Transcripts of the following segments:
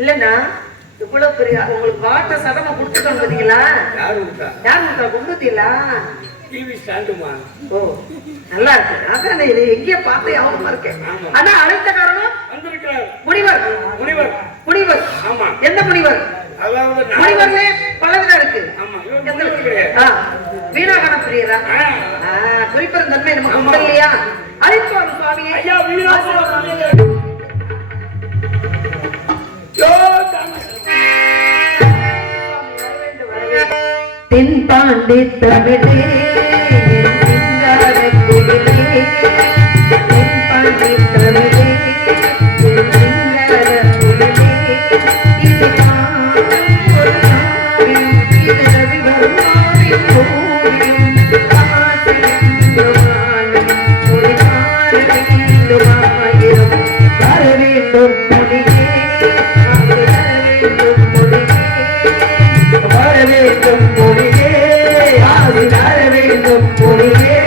இல்லன்னா இவ்வளவு பெரிய உங்களுக்கு வாட்ட சதமா குடுத்துட்டோம் பாத்தீங்களா? யாரு குடுத்தீங்களா? டிவி ஸ்டாண்டுமா. ஓ நல்லா இருக்கு. அதான் இது எங்கேயே பார்த்து ஞாபகமா இருக்கேன். ஆனா அழைத்த காரணம் வந்திருக்கிறார் முனிவர். முனிவர் முனிவர். ஆமா. எந்த முனிவர்? அதாவது முனிவர்லே பலவிதம் இருக்கு. ஆமா. வீணாகன பிரியரா? குறிப்பிடும் தன்மை நமக்கு உண்டு இல்லையா? அழைத்து வரும் சுவாமியே. ஐயா வீணாகன பிரியரே. தென் பாண்டி தமிழே சிங்கார குயிலே, தென் பாண்டி தமிழே சிங்கார குயிலே, இது ஒரு நாவின் இது ரவி வருமாவின் கோவிலும் காசிலும் ஒரு கால வேண்டும் ஆயிரம் வர வேண்டும் முடியே வர வேண்டும் முடியே ஆதி வர வேண்டும் முடியே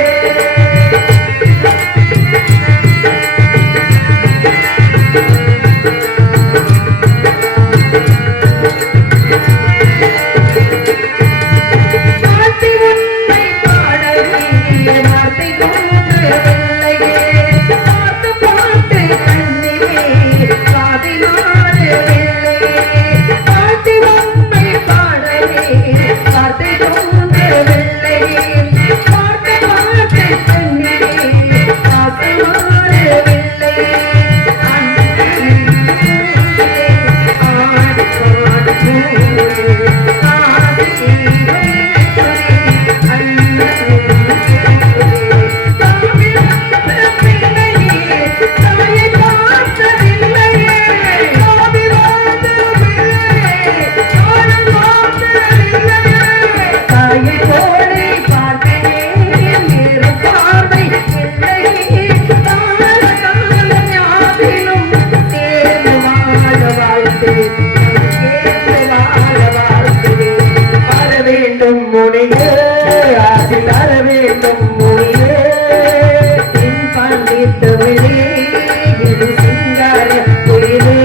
தமிழே இது சிங்கார குயிலே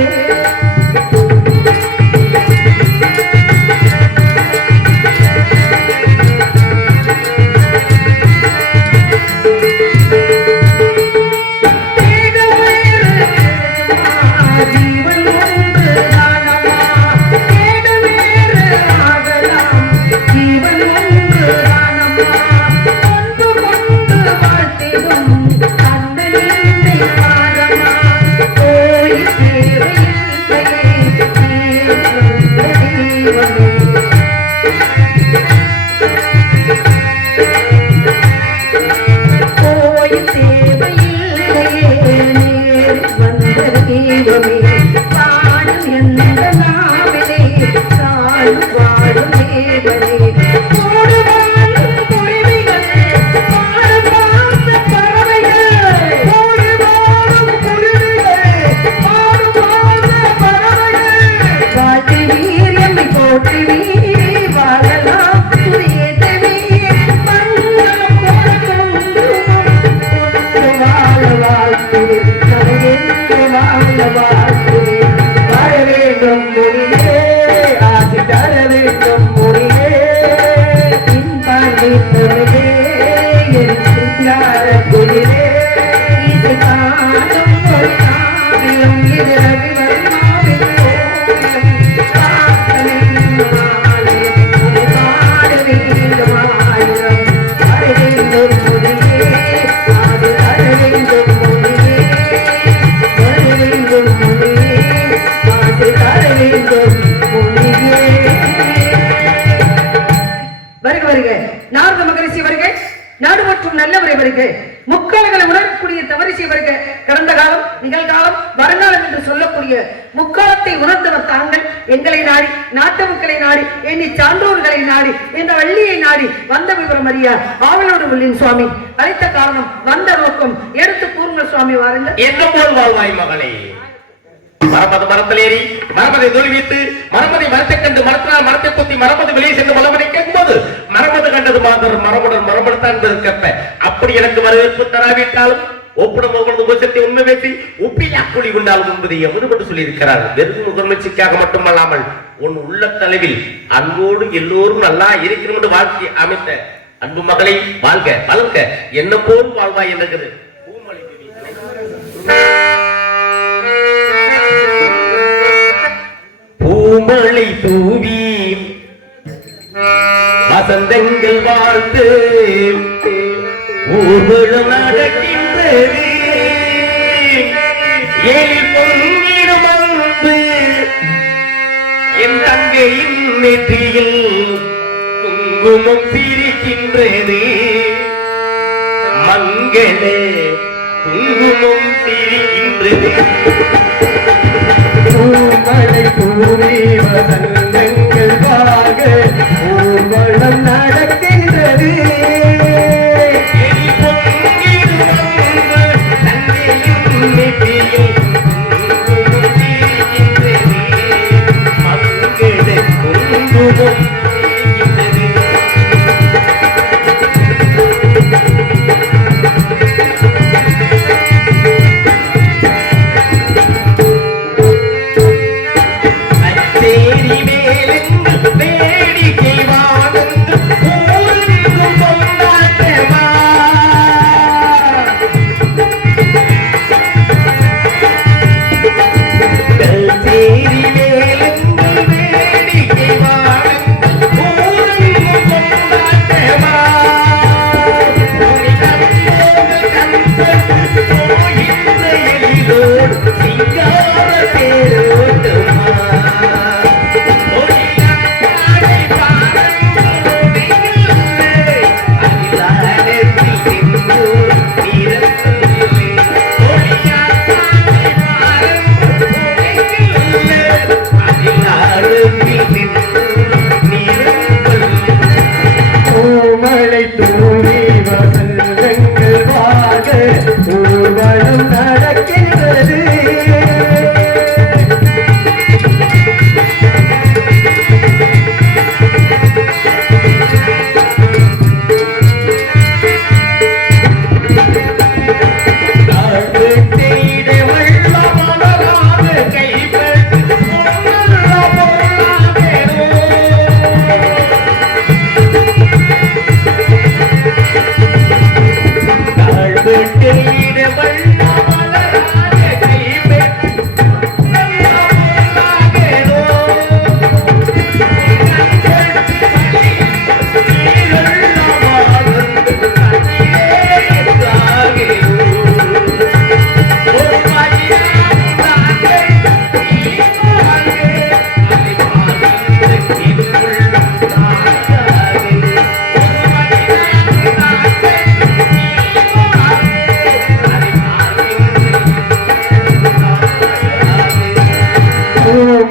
முக்காலங்களை உணரக்கூடிய தவறிசை வருக. கடந்த காலம், நிகழ்காலம், வருங்காலம் என்று சொல்லக்கூடிய முக்காலத்தை உணர்ந்தவர் தாங்கள். எங்களை நாடி, நாட்டு மக்களை நாடி, எண்ணி சான்றோர்களை நாடி, என்ற வள்ளியை நாடி வந்த விவரம் அறிய ஆவலோடு உள்ளின் சுவாமி. அழைத்த காரணம், வந்த நோக்கம் எடுத்து கூறுங்கள் சுவாமி. வாருங்கள். எந்த போல் வாழ்வாய் மகனே. மரமது மரத்தில் ஏறி மரமதை தோல்வித்து மரமதை மரத்தை கண்டு மரத்தினால் மரத்தை குத்தி மரமது வெளியே சென்று மலமனை கேட்கும்போது மரமது கண்டது மாதர் மரமுடன் மரபடுத்தான் இருக்கப்ப அப்படி எனக்கு வரவேற்பு தராவிட்டாலும் ஒப்புடம் உபசத்தை உண்மை பேசி உப்பியா கூலி உண்டாலும் என்பதை எமதுபட்டு சொல்லி இருக்கிறார். வெறும் முகர்மச்சிக்காக மட்டுமல்லாமல் உன் உள்ள தலைவில் அன்போடு எல்லோரும் நல்லா இருக்கிறோம் என்று வாழ்க்கை அமைத்த அன்பு மகளை வாழ்க வளர்க்க என்ன போல் வாழ்வாய் என்கிறது. பூமழை தூவி வசந்தங்கள் வாழ்த்து ஊர்வலம் நடக்கின்றது. பொங்கிடும் அன்பு என் தங்கையின் நெற்றியில் குங்குமம் சிரிக்கின்றது. மங்களே குங்குமம் சிரிக்கின்றது. பூமழை தூவி வசந்தங்கள் வாக ஊர்வலம் நடக்கின்றது.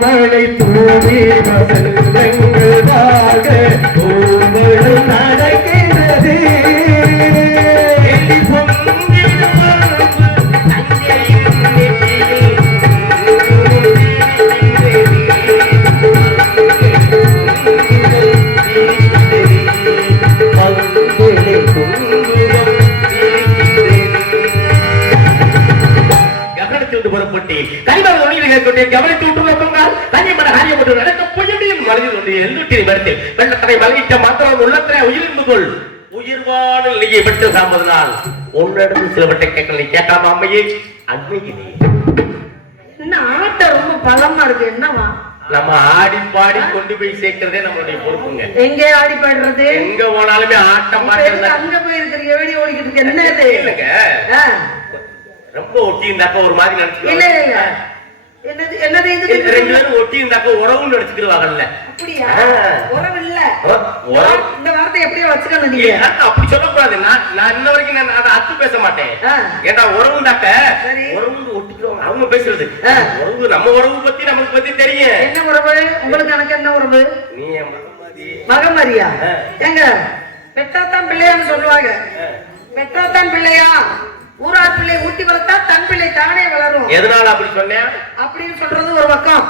பூமழை தூவி வசந்தங்களாக பூமழை நடக்கின்றது நம்ம ஆடி பாடி கொண்டு போய் சேர்க்கிறதே நம்மளுடைய பொறுப்புங்க. எங்க ஆடி பாடுறது? எங்க போனாலுமே ஆட்டம் பாடுறது. அங்க போயிருக்கிற ஏடி ஓடிக்கிட்டு என்னது இல்லங்க, ரொம்ப ஒட்டி இருந்தாக்க ஒரு மாதிரி நினைச்சுக்கோ. இல்ல இல்ல, என்னது என்னது இது? ரெண்டு பேரும் ஒட்டி இருந்தாக்க உறவுன்னு நினைச்சுக்கிடுவாங்கல்ல. அப்படியா? உறவு இல்ல, இந்த வார்த்தை எப்படியோ வச்சுக்கணும் நீங்க. அப்படி சொல்லக்கூடாது. நான் இன்ன வரைக்கும் நான் அதை அத்து பேச மாட்டேன். ஏன்னா உறவுண்டாக்க உறவு ஒட்டிக்கிறோம் அவங்க பேசுறது. உறவு நம்ம உறவு பத்தி நமக்கு பத்தி தெரியும். என்ன உறவு உங்களுக்கு? எனக்கு என்ன உறவு? நீ மகமாரியா? எங்க பெற்றாத்தான் பிள்ளையான்னு சொல்லுவாங்க. பெற்றாத்தான் பிள்ளையா? ஊரார் பிள்ளை ஊட்டி வளர்த்தா தன் பிள்ளை தானே வளரும். எதனால அப்படி சொன்னேன்? அப்படின்னு சொல்றது ஒரு பக்கம்.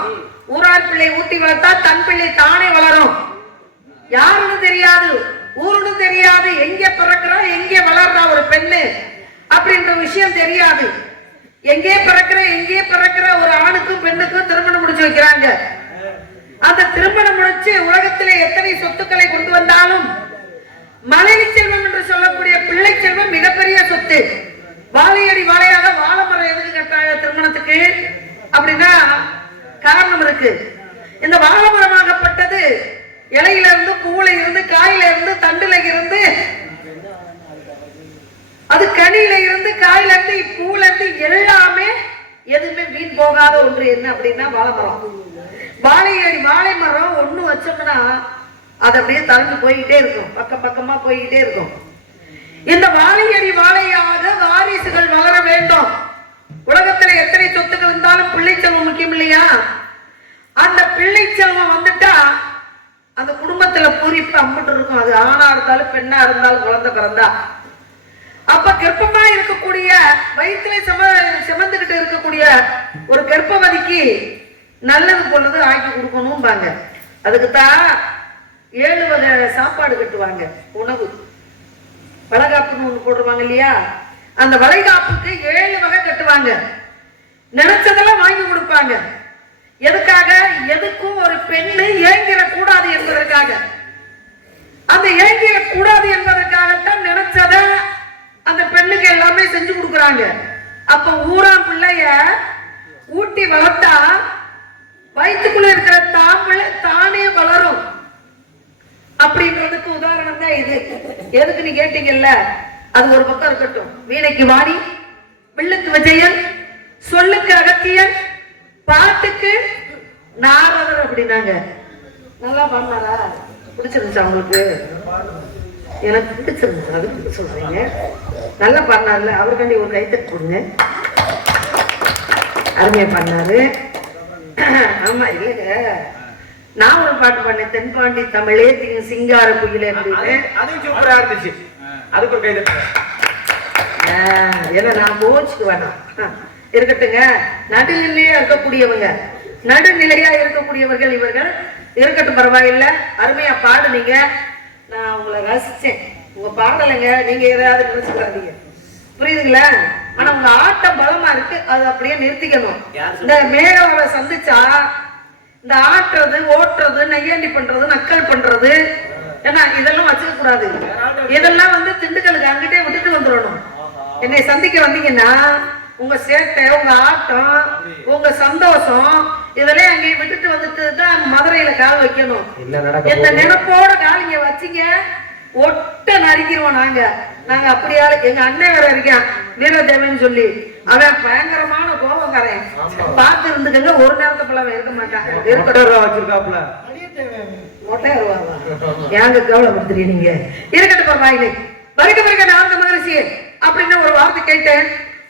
ஊரார் பிள்ளை ஊட்டி வளர்த்தா தன் பிள்ளை தானே வளரும். யாருன்னு தெரியாது, ஊருன்னு தெரியாது, எங்க பிறக்கிறா எங்கே வளர்றா ஒரு பெண்ணு அப்படின்ற விஷயம் தெரியாது. எங்கே பிறக்கிற ஒரு ஆணுக்கும் பெண்ணுக்கும் திருமணம் முடிச்சு வைக்கிறாங்க. அந்த திருமணம் முடிச்சு உலகத்திலே எத்தனை சொத்துக்களை கொண்டு வந்தாலும் மனைவி செல்வம் என்று சொல்லக்கூடிய பிள்ளை செல்வம் மிகப்பெரிய சொத்து. வாழையடி வாழையாக வாழைமரம் எதுக்கு கட்டாய திருமணத்துக்கு அப்படின்னா காரணம் இருக்கு. இந்த வாழைமரமாகப்பட்டது இலையில இருந்து, பூவுல இருந்து, காயில இருந்து, தண்டுல இருந்து, அது கனியில இருந்து, காயில இருந்து, பூவுல இருந்து எல்லாமே எதுவுமே வீண் போகாத ஒன்று என்ன அப்படின்னா வாழைமரம். வாழை மரம் ஒண்ணு வச்சோம்னா அது அப்படியே தரஞ்சு போய்கிட்டே இருக்கும், பக்கம் பக்கமா போய்கிட்டே இருக்கும். இந்த வாழையடி வாழையாக வாரிசுகள் வளர வேண்டும். உலகத்துல எத்தனை சொத்துக்கள் இருந்தாலும் பிள்ளை செல்வம் முக்கியம் இல்லையா? அந்த பிள்ளை செல்வம் வந்துட்டா அந்த குடும்பத்துல பூரிப்பு அம்பிட்டு இருக்கும். அது ஆணா இருந்தாலும் பெண்ணா இருந்தாலும் குழந்தை பிறந்தா அப்ப கர்ப்பமா இருக்கக்கூடிய வயிற்றுல சுமந்துகிட்டு இருக்கக்கூடிய ஒரு கர்ப்பவதிக்கு நல்லது பொழுது ஆக்கி கொடுக்கணும்பாங்க. அதுக்குத்தான் 7 வகை சாப்பாடு கட்டுவாங்க, உணவு. வளைகாப்புன்னு ஒண்ணு போடுவாங்க இல்லையா? அந்த வளைகாப்புக்கு 7 வகை கட்டுவாங்க. நினைச்சதெல்லாம் வாங்கி கொடுப்பாங்க. எதுக்காக? எதுக்கும் ஒரு பெண்ணு ஏங்கிற கூடாது என்பதற்காக. அந்த ஏங்கிற கூடாது என்பதற்காகத்தான் நினைச்சத அந்த பெண்ணுக்கு எல்லாமே செஞ்சு கொடுக்குறாங்க. அப்ப ஊராம் பிள்ளைய ஊட்டி வளர்த்தா வயிற்றுக்குள்ள இருக்கிற தாம்பிள்ளை தானே வளரும் அப்படின்றதுக்கு உதாரணம் தான் இது. எதுக்குன்னு கேட்டீங்கல்ல, அது ஒரு பக்கம் இருக்கட்டும். வீணைக்கு வாணி, வில்லுக்கு விஜயன், சொல்லுக்கு அகத்தியன், பாட்டுக்கு நாரதர் அப்படின்னாங்க. நல்லா பண்ணாரா? பிடிச்சிருந்துச்சா உங்களுக்கு? எனக்கு பிடிச்சிருந்துச்சு. அது பிடிச்ச சொல்றீங்க. நல்லா பண்ணார்ல, அவருக்காண்டி ஒரு கைத்தட்டு கொடுங்க. அருமையா பண்ணாரு. ஆமா இல்லைங்க, நான் ஒரு பாட்டு பண்ணேன், தென்பாண்டி தமிழே சிங்கார குயிலே அப்படின்னு. அதுவும் சூப்பரா இருந்துச்சு. அதுக்கு ஒரு கைதட்டு. ஏன்னா நான் கோச்சுக்கு வேணாம், இருக்கட்டுங்க. நடுநிலையா இருக்கக்கூடியவங்க, நடுநிலையா இருக்கக்கூடியவர்கள் இவர்கள் இருக்கட்டும், பரவாயில்ல. அருமையா பாடுனீங்க, நான் உங்களை ரசிச்சேன். உங்க பாடலைங்க நீங்க ஏதாவது நினைச்சுக்காதீங்க, புரியுதுங்களா? ஆனா உங்க ஆட்டம் பலமா இருக்கு, அது அப்படியே நிறுத்திக்கணும். இந்த மேகவரை சந்திச்சா இந்த ஆட்டுறது, ஓட்டுறது, நையாண்டி பண்றது, நக்கல் பண்றது, ஏன்னா இதெல்லாம் வச்சுக்க கூடாது. இதெல்லாம் வந்து திண்டுக்கலுக்கு அங்கிட்டே விட்டுட்டு வந்துடணும். என்னை சந்திக்க வந்தீங்கன்னா உங்க சேட்டை, உங்க ஆட்டம், உங்க சந்தோஷம் இதெல்லாம் அங்கே விட்டுட்டு வந்துட்டு தான் மதுரையில கால் வைக்கணும். இந்த நினைப்போட கால் இங்க வச்சிங்க, ஒட்ட நறுக்கிடுவோம். நாங்க அப்படியா? எங்க அண்ணன் வேற இருக்கேன், வீரதேவன் சொல்லி, அவன் பயங்கரமான கோபக்காரன். பார்த்து இருந்துக்கங்க, ஒரு நேரத்துக்குள்ள இருக்க மாட்டாங்க. ஏங்க கவலைப்படுத்துறீங்க நீங்க? இருக்கட்டும் பரவாயில்லை. வருக வருக நாரத மகரிஷி அப்படின்னு ஒரு வார்த்தை கேட்டேன்.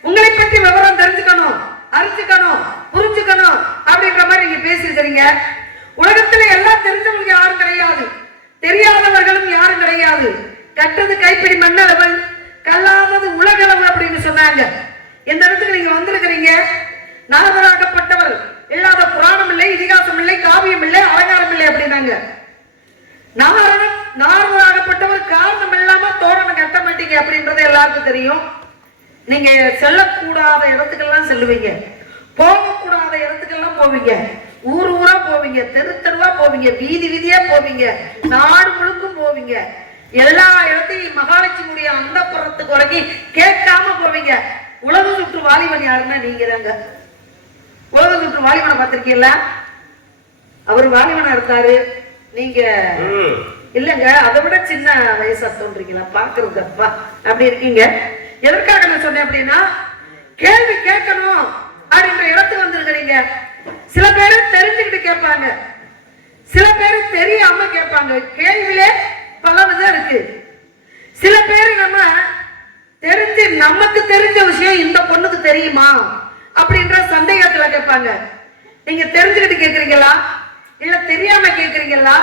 உங்களை பற்றி விவரம் தெரிஞ்சுக்கணும், அறிஞ்சுக்கணும், புரிஞ்சுக்கணும் அப்படின்ற மாதிரி நீங்க பேசியிருக்கிறீங்க. நீங்க வந்திருக்கிறீங்க. நாரதராகப்பட்டவர் இல்லாத புராணம் இல்லை, இதிகாசம் இல்லை, காவியம் இல்லை, அலங்காரம் இல்லை அப்படின்னாங்க. நாரதராகப்பட்டவர் காரணம் இல்லாம தோரணம் கட்ட மாட்டீங்க அப்படின்றது எல்லாருக்கும் தெரியும். நீங்க செல்லக்கூடாத இடத்துக்கெல்லாம் செல்லுவீங்க, போகக்கூடாத இடத்துக்கெல்லாம் போவீங்க, ஊர் ஊரா போவீங்க, தெரு தெருவா போவீங்க, வீதி வீதியா போவீங்க, நாடு முழுக்கும் போவீங்க. எல்லா இடத்தையும் மகாலட்சுமியுடைய அந்த புறத்துக்கு வரைக்கும் கேட்காம போவீங்க. உலக சுற்று வாலிபன் யாருன்னா நீங்க தாங்க. உலக சுற்று வாலிபனை பார்த்திருக்கீங்களா? அவர் வாலிபனா இருந்தாரு, நீங்க இல்லங்க அதை விட சின்ன வயசா தோன்றீங்களா பாக்குறது அப்படி இருக்கீங்க. எதற்காக நான் சொன்னேன் அப்படின்னா, கேள்வி கேட்கணும் அப்படின்ற இடத்துக்கு வந்திருக்கிறீங்க. சில பேரு தெரிஞ்சுக்கிட்டு கேட்பாங்க, சில பேரு தெரியாம கேட்பாங்க. கேள்வியிலே பல விதம் இருக்கு. சில பேரு நம்ம தெரிஞ்சு நமக்கு தெரிஞ்ச விஷயம் இந்த பொண்ணுக்கு தெரியுமா அப்படின்ற சந்தேகத்துல கேட்பாங்க. நீங்க தெரிஞ்சுக்கிட்டு கேக்குறீங்களா, இல்ல தெரியாம கேக்குறீங்களா,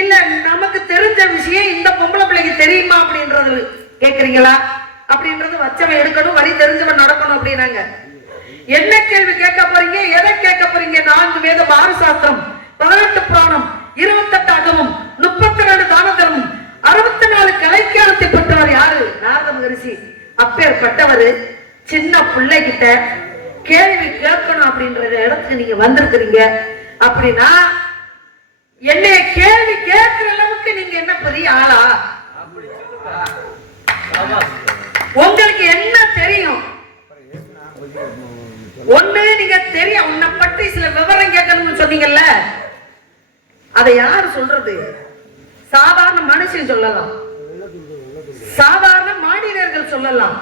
இல்ல நமக்கு தெரிஞ்ச விஷயம் இந்த பொம்பளை பிள்ளைக்கு தெரியுமா அப்படின்றது கேக்குறீங்களா அப்படின்றது வச்சவன் எடுக்கணும், வழி தெரிஞ்சவன் நடக்கணும் அப்படின்னாங்க. என்ன கேள்வி கேட்க போறீங்க, எதை கேட்க போறீங்க? 4 வேத பார சாஸ்திரம், 18 புராணம், 28 அகமும், 32 தான தர்மம், 64 கலைக்காலத்தை பெற்றவர் யாரு? நாரத மகரிஷி. அப்பேற்பட்டவர் சின்ன பிள்ளை கிட்ட கேள்வி கேட்கணும் அப்படின்ற இடத்துக்கு நீங்க வந்திருக்கிறீங்க அப்படின்னா, என்னைய கேள்வி கேட்கிற அளவுக்கு நீங்க என்ன பெரிய ஆளா? உங்களுக்கு என்ன தெரியும்? ஒண்ணு நீங்க தெரியும், உன்னை பற்றி சில விவரம் கேட்கணும்னு சொன்னீங்கல்ல, அதை யாரு சொல்றது? சாதாரண மனுஷன் சொல்லலாம், சாதாரண மாநிலர்கள் சொல்லலாம்.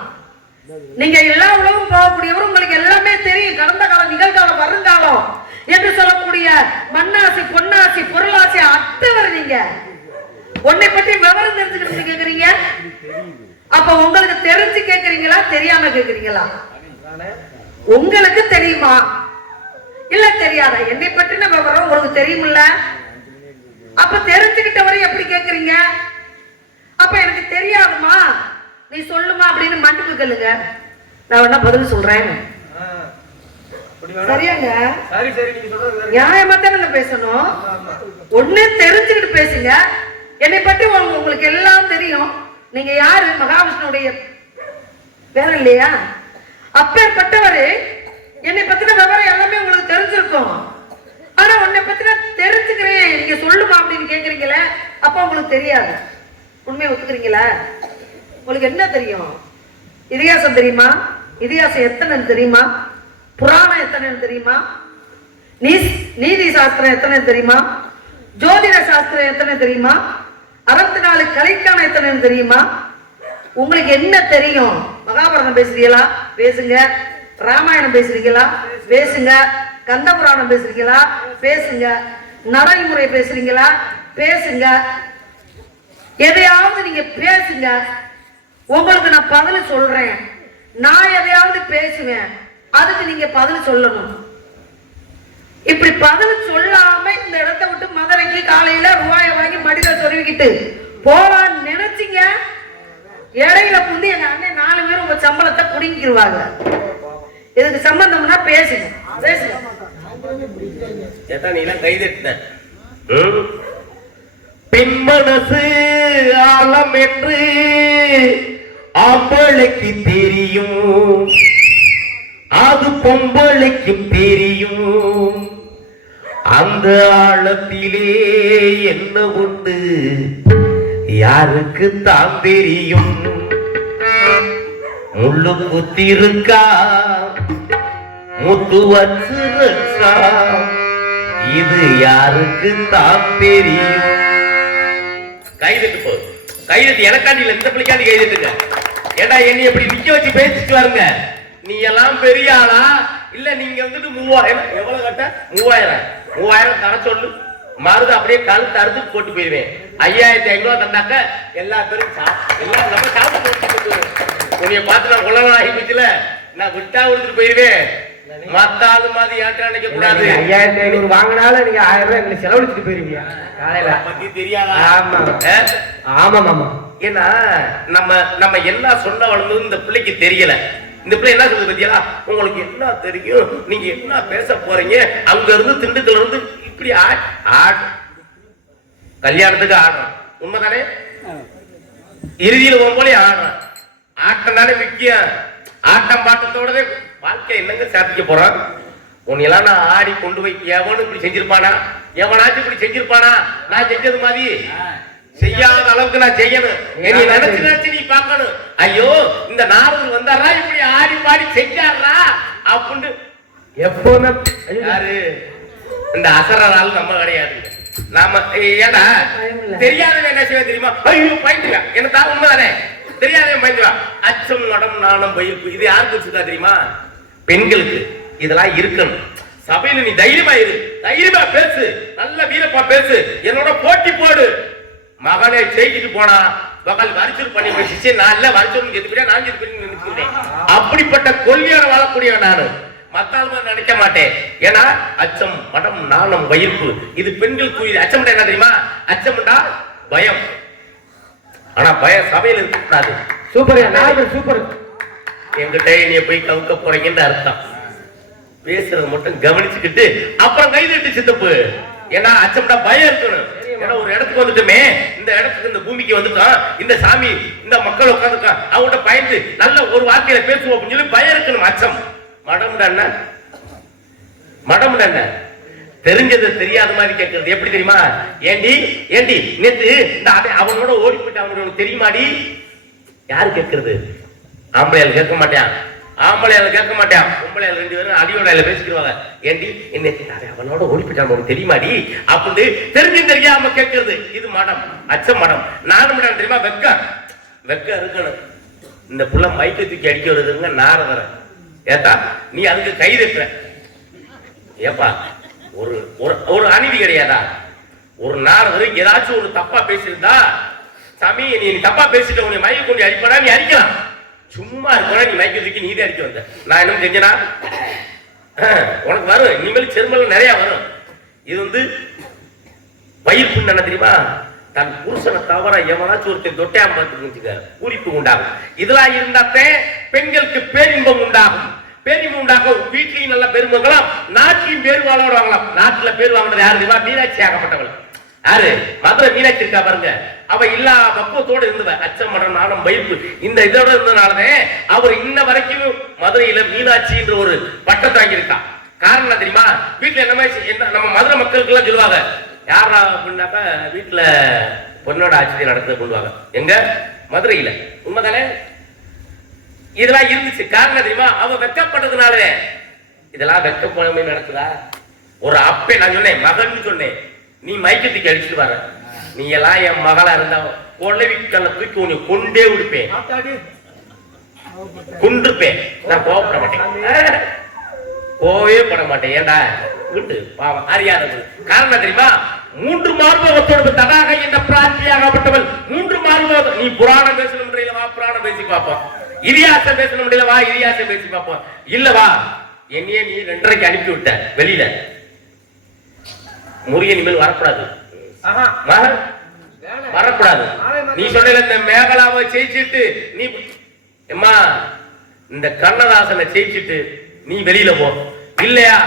நீங்க எல்லா உலகம் போகக்கூடியவர், உங்களுக்கு எல்லாமே தெரியும். கடந்த காலம், நிகழ்காலம், வருங்காலம் என்று சொல்லக்கூடிய மண்ணாசி, பொன்னாசி, பொருளாசி அத்தவர் நீங்க. உன்னை பற்றி விவரம் தெரிஞ்சுக்கிட்டு கேக்குறீங்க. அப்ப உங்களுக்கு தெரிஞ்சு கேக்குறீங்களா, தெரியாம கேக்குறீங்களா? உங்களுக்கு தெரியுமா இல்ல தெரியாதா? என்னை பற்றின விவரம் உங்களுக்கு தெரியுமில்ல? அப்ப தெரிஞ்சுக்கிட்டவரை எப்படி கேக்குறீங்க? அப்ப எனக்கு தெரியாதுமா, நீ சொல்லுமா அப்படின்னு மன்னிப்பு கேளுங்க, நான் வேணா பதில் சொல்றேன். சரியாங்க? நியாயமா தானே பேசணும். ஒண்ணு தெரிஞ்சுக்கிட்டு பேசுங்க. என்னை பற்றி உங்களுக்கு எல்லாம் தெரியும். நீங்க யாரு? மகாவிஷ்ணுடைய பேர் இல்லையா? அப்பேற்பட்டவரு என்னை பத்தின விவரம் எல்லாமே உங்களுக்கு தெரிஞ்சிருக்கும். ஆனா உன்னை பத்தின தெரிஞ்சுக்கிறேன், நீங்க சொல்லுமா அப்படின்னு கேக்குறீங்களே, அப்ப உங்களுக்கு தெரியாது. உண்மையை ஒத்துக்கிறீங்களா? உங்களுக்கு என்ன தெரியும்? இதிகாசம் தெரியுமா? இதிகாசம் எத்தனை தெரியுமா? புராணம் எத்தனை தெரியுமா? நீதி சாஸ்திரம் எத்தனை தெரியுமா? ஜோதிட சாஸ்திரம் எத்தனை தெரியுமா? 64 கலைக்கான எத்தனை தெரியுமா? உங்களுக்கு என்ன தெரியும்? மகாபாரதம் பேசுறீங்களா? பேசுங்க. ராமாயணம் பேசுறீங்களா? பேசுங்க. கந்த புராணம் பேசுறீங்களா? பேசுங்க. நடைமுறை பேசுறீங்களா? பேசுங்க. எதையாவது நீங்க பேசுங்க. உங்களுக்கு நான் பதில் சொல்றேன். நான் எதையாவது பேசுவேன், அதுக்கு நீங்க பதில் சொல்லணும். இப்படி பதில் சொல்லாம இந்த இடத்தை விட்டு மதுரைக்கு காலையில ரூபாயை வாங்கி மடியில சொருவிக்கிட்டு போலான்னு நினைச்சீங்க, இடையில புந்து எங்க அண்ணன் 4 பேரும் உங்க சம்பளத்தை குடிங்கிருவாங்க. இதுக்கு சம்பந்தம்னா பேசுங்க, பேசுங்க. பெண் மனசு ஆழம் என்று ஆம்பளைக்கு தெரியும், அது பொம்பளைக்கு தெரியும். அந்த ஆழத்திலே என்ன உண்டு யாருக்கு தான் தெரியும். முள்ளு குத்திருக்கா முத்து வச்சிருக்கா, இது யாருக்கு தான் தெரியும். கைதட்டு போ, கைதட்டு. எனக்காண்டி இல்ல, இந்த பிள்ளைக்காண்டி கைதட்டுங்க. ஏடா என்னை எப்படி நிக்க வச்சு பேசிட்டு வாருங்க. நீ எல்லாம் பெரிய ஆளா இல்ல? நீங்க வந்துட்டு 3000 எவ்வளவு கட்ட? 3000 தர சொல்லு. மருது அப்படியே கழுத்து அறுத்து போட்டு போயிருவேன். 5500 தந்தாக்க எல்லா பேரும் எல்லாம் நம்ம சாப்பிட்டு உன்னைய பார்த்து நான் கொள்ளவன் ஆகி போச்சுல, நான் விட்டா கொடுத்துட்டு போயிருவேன். மத்தாது மாதிரி ஏற்ற நினைக்க கூடாது. 5500 வாங்கினாலும் நீங்க 1000 ரூபாய் எங்களுக்கு செலவழிச்சுட்டு போயிருவீங்க காலையில. பத்தி தெரியாதா? ஆமா ஆமா ஆமா. ஏன்னா நம்ம என்ன சொன்ன வளர்ந்தது இந்த பிள்ளைக்கு தெரியல. இந்த பிள்ளை என்ன சொல்லுது பத்தியா, உங்களுக்கு என்ன தெரியும், நீங்க என்ன பேச போறீங்க, அங்க இருந்து திண்டுக்கல்ல இருந்து இப்படி கல்யாணத்துக்கு ஆடுறோம். உண்மைதானே? இறுதியில் போகும்போது ஆடுறான். ஆட்டம் தானே முக்கியம். ஆட்டம் பாட்டத்தோடவே வாழ்க்கை என்னங்க சாதிக்க போறான். உன்னையெல்லாம் நான் ஆடி கொண்டு போய் எவனும் இப்படி செஞ்சிருப்பானா, எவனாச்சும் இப்படி செஞ்சிருப்பானா? நான் செஞ்சது மாதிரி செய்யாத அளவுக்கு நான் செய்யணும். நீ நினைச்சு நீ பார்க்கணும். ஐயோ இந்த நாரதர் வந்தாரா, இப்படி ஆடி பாடி செஞ்சாரா அப்படின்னு எப்போதுமே யாரு இந்த அசரால் நம்ம கிடையாது. நாம ஏன்னா தெரியாதவன் என்ன செய்ய தெரியுமா, ஐயோ பயந்துவேன். என்ன தான் உண்மைதானே, தெரியாதவன் பயந்துவேன். அச்சம் நடம் நாணம் பயிர்ப்பு இது யாருக்கு வச்சுக்கா தெரியுமா? பெண்களுக்கு. இதெல்லாம் இருக்கணும். சபையில நீ தைரியமா இரு, தைரியமா பேசு, நல்ல வீரப்பா பேசு, என்னோட போட்டி போடு. மகனை செய்திட்டு போனா மகள் வரிச்சல் பண்ணி பேசிச்சு, நான் இல்ல வரிச்சல் எதுக்கிட்டே நான் நினைக்கிறேன். அப்படிப்பட்ட கொள்கையோட வாழக்கூடிய நானு மத்தால் நினைக்க மாட்டேன். ஏன்னா அச்சம் மடம் நாணம் வயிர்ப்பு இது பெண்கள் கூறியது. அச்சம் என்ன தெரியுமா? அச்சம்டா பயம். ஆனா பயம் சபையில இருக்கக்கூடாது. Super super. என்கிட்ட நீ போய் கவுக்க போறீங்கன்னு அர்த்தம். பேசுறது மட்டும் கவனிச்சுக்கிட்டு அப்புறம் கைதிட்டு சித்தப்பு. ஏன்னா அச்சம்டா பயம் இருக்கணும். ஏன்னா ஒரு இடத்துக்கு வந்துட்டுமே, இந்த இடத்துக்கு இந்த பூமிக்கு வந்துட்டோம், இந்த சாமி இந்த மக்கள் உட்காந்துருக்கான், அவங்கள்ட்ட பயந்து நல்ல ஒரு வார்த்தையில பேசுவோம் அப்படின்னு சொல்லி பயம் இருக்கணும். அச்சம். மடம் என்ன? மடம் என்ன? தெரிஞ்சது தெரியாத மாதிரி கேட்கறது. எப்படி தெரியுமா? ஏண்டி ஏண்டி நேத்து இந்த அவனோட ஓடி போயிட்டு அவனுக்கு தெரியுமாடி? யாரு கேட்கறது? ஆம்பளையால் கேட்க மாட்டான், ஆம்பளையால கேட்க மாட்டான். பொம்பளையால் ரெண்டு பேரும் அடியோட பேசிக்கிறாங்க. ஏண்டி என்ன அவனோட ஓடி போயிட்டான் உனக்கு தெரியுமாடி அப்படின்னு தெரிஞ்சும் தெரியாம கேட்கறது. இது மடம், அச்சம் மடம். நானும் மடம் தெரியுமா? வெக்க இருக்கணும். இந்த புள்ள மைக்கை தூக்கி அடிக்க வருதுங்க நாரதர. ஏத்தா நீ அதுக்கு கை தட்டுற. ஏப்பா ஒரு ஒரு அநீதி கிடையாதா? ஒரு நாரதர் ஏதாச்சும் ஒரு தப்பா பேசியிருந்தா, சாமி நீ தப்பா பேசிட்ட உன்னை மைக்க கொண்டு அடிப்படா, நீ அடிக்கலாம். சும்மா இருக்க நீ மைக்க தூக்கி நீதி அடிக்க வந்த. நான் என்ன செஞ்சனா? உனக்கு வரும், இனிமேல் செருமல நிறைய வரும். இது வந்து வயிற்று என்ன தெரியுமா? தன் புருஷனை தவற எவனாச்சும் ஒருத்தன் தொட்டையா பார்த்துக்க பூரிப்பு உண்டாகும். இதெல்லாம் இருந்தாத்தே பெண்களுக்கு பேரின்பம் உண்டாகும். பேரின்பம் உண்டாகும். வீட்லையும் நல்ல பெருமங்களாம், நாட்டிலையும் பேர் வாழலாம். நாட்டுல பேர் வாங்கினது யாரு தெரியுமா? மீனாட்சி ஆகப்பட்டவள். யாரு? மதுரை மீனாட்சி இருக்கா பாருங்க. அவ இல்லா பக்குவத்தோடு இருந்தவ. அச்சம் மடம் நாணம் வைப்பு இந்த இதோட இருந்ததுனாலதே அவர் இன்ன வரைக்கும் மதுரையில மீனாட்சி என்ற ஒரு பட்டத்தை வாங்கியிருக்கா. காரணம் தெரியுமா? வீட்டுல என்ன நம்ம மதுரை மக்களுக்கு எல்லாம் சொல்லுவாங்க, யாரா அப்படின்னாக்கா வீட்டுல பொண்ணோட ஆட்சியை நடக்குது சொல்லுவாங்க. எங்க? மதுரையில. உண்மைதானே? இதெல்லாம் இருந்துச்சு. காரணம் தெரியுமா? அவ வெக்கப்பட்டதுனால. இதெல்லாம் வெக்கப்படமே நடக்குதா? ஒரு அப்பே நான் சொன்னேன், மகன் சொன்னேன், நீ மைக்கத்துக்கு அடிச்சுட்டு வர, நீ எல்லாம் என் மகளா இருந்தா கொள்ளவிக்கல்ல தூக்கி உன்னை கொண்டே விடுப்பேன், கொண்டிருப்பேன். நான் கோவப்பட மாட்டேன், கோவே பட மாட்டேன். ஏண்டா விட்டு பாவம் அறியாதது. காரணம் தெரியுமா? 3 மார்பகத்தோடு தடாக என்ற பிரார்த்தியாகப்பட்டவள் 3 மார்பகம். நீ புராணம் பேசணும் முறையில வா, புராணம் பேசி பார்ப்போம். இதிகாசம் பேசணும் முறையில வா, இதிகாசம் பேசி பார்ப்போம். இல்லவா என்னையே நீ 2:30க்கு அனுப்பி விட்ட வெளியில. முருகன் இனிமேல் வரக்கூடாது, வரக்கூடாது. நீ சொன்ன இந்த மேகலாவை ஜெயிச்சுட்டு நீ எம்மா இந்த கண்ணதாசனை ஜெயிச்சுட்டு நீ வெளியில போ. இல்லையா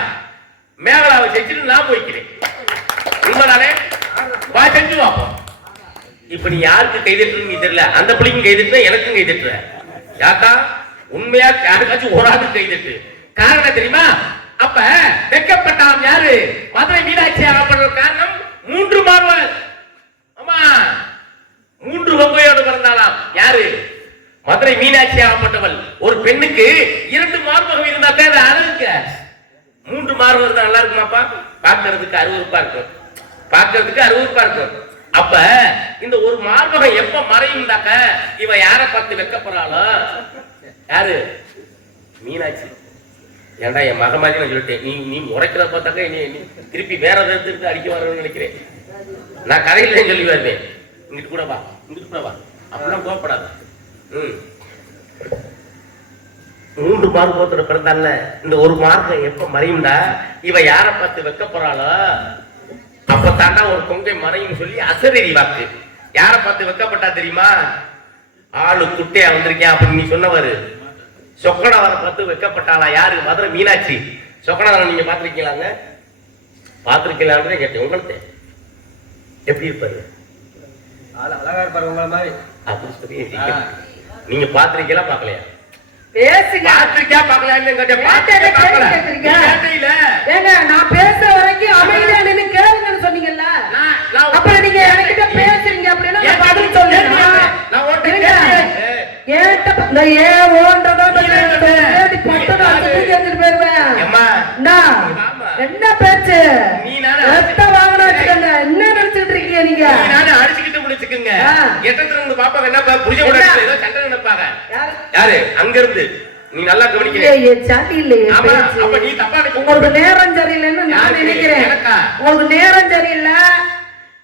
மேகலாவை ஜெயிச்சுட்டு நான் போய்க்கிறேன். உண்மைதானே? வா செஞ்சு பார்ப்போம். இப்ப நீ யாருக்கு கைதட்டுன்னு நீ தெரியல, அந்த பிள்ளைக்கும் கைதட்டுற, எனக்கும் கைதட்டுற. யாக்கா உண்மையா யாருக்காச்சும் ஒரு ஆளுக்கு கைதட்டு. காரணம் தெரியுமா? அப்ப வெக்கப்பட்டாம் யாரு? மதுரை மீனாட்சி ஆகப்படுற காரணம் 3 மார்பல். ஆமா 3 வங்கையோடு பிறந்தாலாம். யாரு? மதுரை மீனாட்சி ஆகப்பட்டவள். ஒரு பெண்ணுக்கு 2 மார்பகம் இருந்தாக்கா அது அழகுங்க. 3 மார்பகம் இருந்தா நல்லா இருக்குமாப்பா? பார்க்கறதுக்கு அருவருப்பா இருக்கும், பார்க்கறதுக்கு அருவருப்பா இருக்கும். அப்ப இந்த ஒரு மார்பகம் எப்ப மறையும்தாக்க இவ யார பார்த்து வெக்கப்படுறாளோ? யாரு? மீனாட்சி. ஏன்டா என் மக மாதிரி நான் சொல்லிட்டேன், நீ நீ முறைக்கிறத பார்த்தாக்க நீ திருப்பி வேற எதிர்த்து அடிக்க வரணும்னு நினைக்கிறேன். நான் கதையில சொல்லி வருவேன், இங்கிட்டு கூட வா, இங்கிட்டு கூட வா, அப்படிலாம் கோவப்படாத. 3 மார்க்கத்தோட பிறந்தால இந்த ஒரு மார்க்கம் எப்ப மறையும்டா இவ யார பார்த்து வெக்கப்படுறாளோ அப்ப தாண்டா ஒரு கொங்கை மறையும் சொல்லி அசரீரி வாக்கு. யார பார்த்து வெக்கப்பட்டா தெரியுமா? ஆளு குட்டையா வந்திருக்கேன் அப்படின்னு நீ சொன்னவரு சொக்கநாதனை பார்த்து வெக்கப்பட்டாளா யாரு? மதுரை மீனாட்சி. சொக்கநாதனை நீங்க பாத்திருக்கீங்களாங்க? பாத்திருக்கீங்களான்னு கேட்டேன். உங்களுக்கு எப்படி இருப்பாரு? அழகா இருப்பாரு உங்களை மாதிரி. அப்படி சொல்லி நீங்க பாத்திருக்கீங்களா பாக்கலையா? பேசுங்க. பாத்திருக்கியா பாக்கலையான்னு கேட்டேன். பாத்தேன் பாக்கல. கேக்குறீங்க. கேட்டையில ஏங்க நான் பேசுற வரைக்கும் அமைதியா நின்னு கேளுங்கன்னு சொன்னீங்கல்ல. நான் அப்புறம் நீங்க என்கிட்ட பேசுறீங்க அப்படின்னா நான் பதில் சொல்லுங்க. நான் ஓட்ட இருங்க. ஏட்ட இந்த ஏ ஓன்றதா ஏடி பட்டடா தூக்கி எடுத்துட்டு போயிருவேன். அம்மா என்ன பேச்சு? நீ நானே ரத்த வாங்கனா வச்சுக்கங்க. என்ன நினைச்சிட்டு இருக்கீங்க நீங்க? நீ நானே அடிச்சிட்டு முடிச்சுக்குங்க. எட்டத்துல இருந்து பாப்பா என்ன புரிய முடியாது. ஏதோ சண்டை நினைப்பாங்க. யாரு? அங்க இருந்து நீ நல்லா கவனிக்கிறீங்க. ஏய் சரி இல்லையே ஆமா. பேச்சு. அப்ப நீ தப்பா உங்களுக்கு நேரம் சரியில்லைன்னு நான் நினைக்கிறேன். உங்களுக்கு நேரம் சரியில்லை.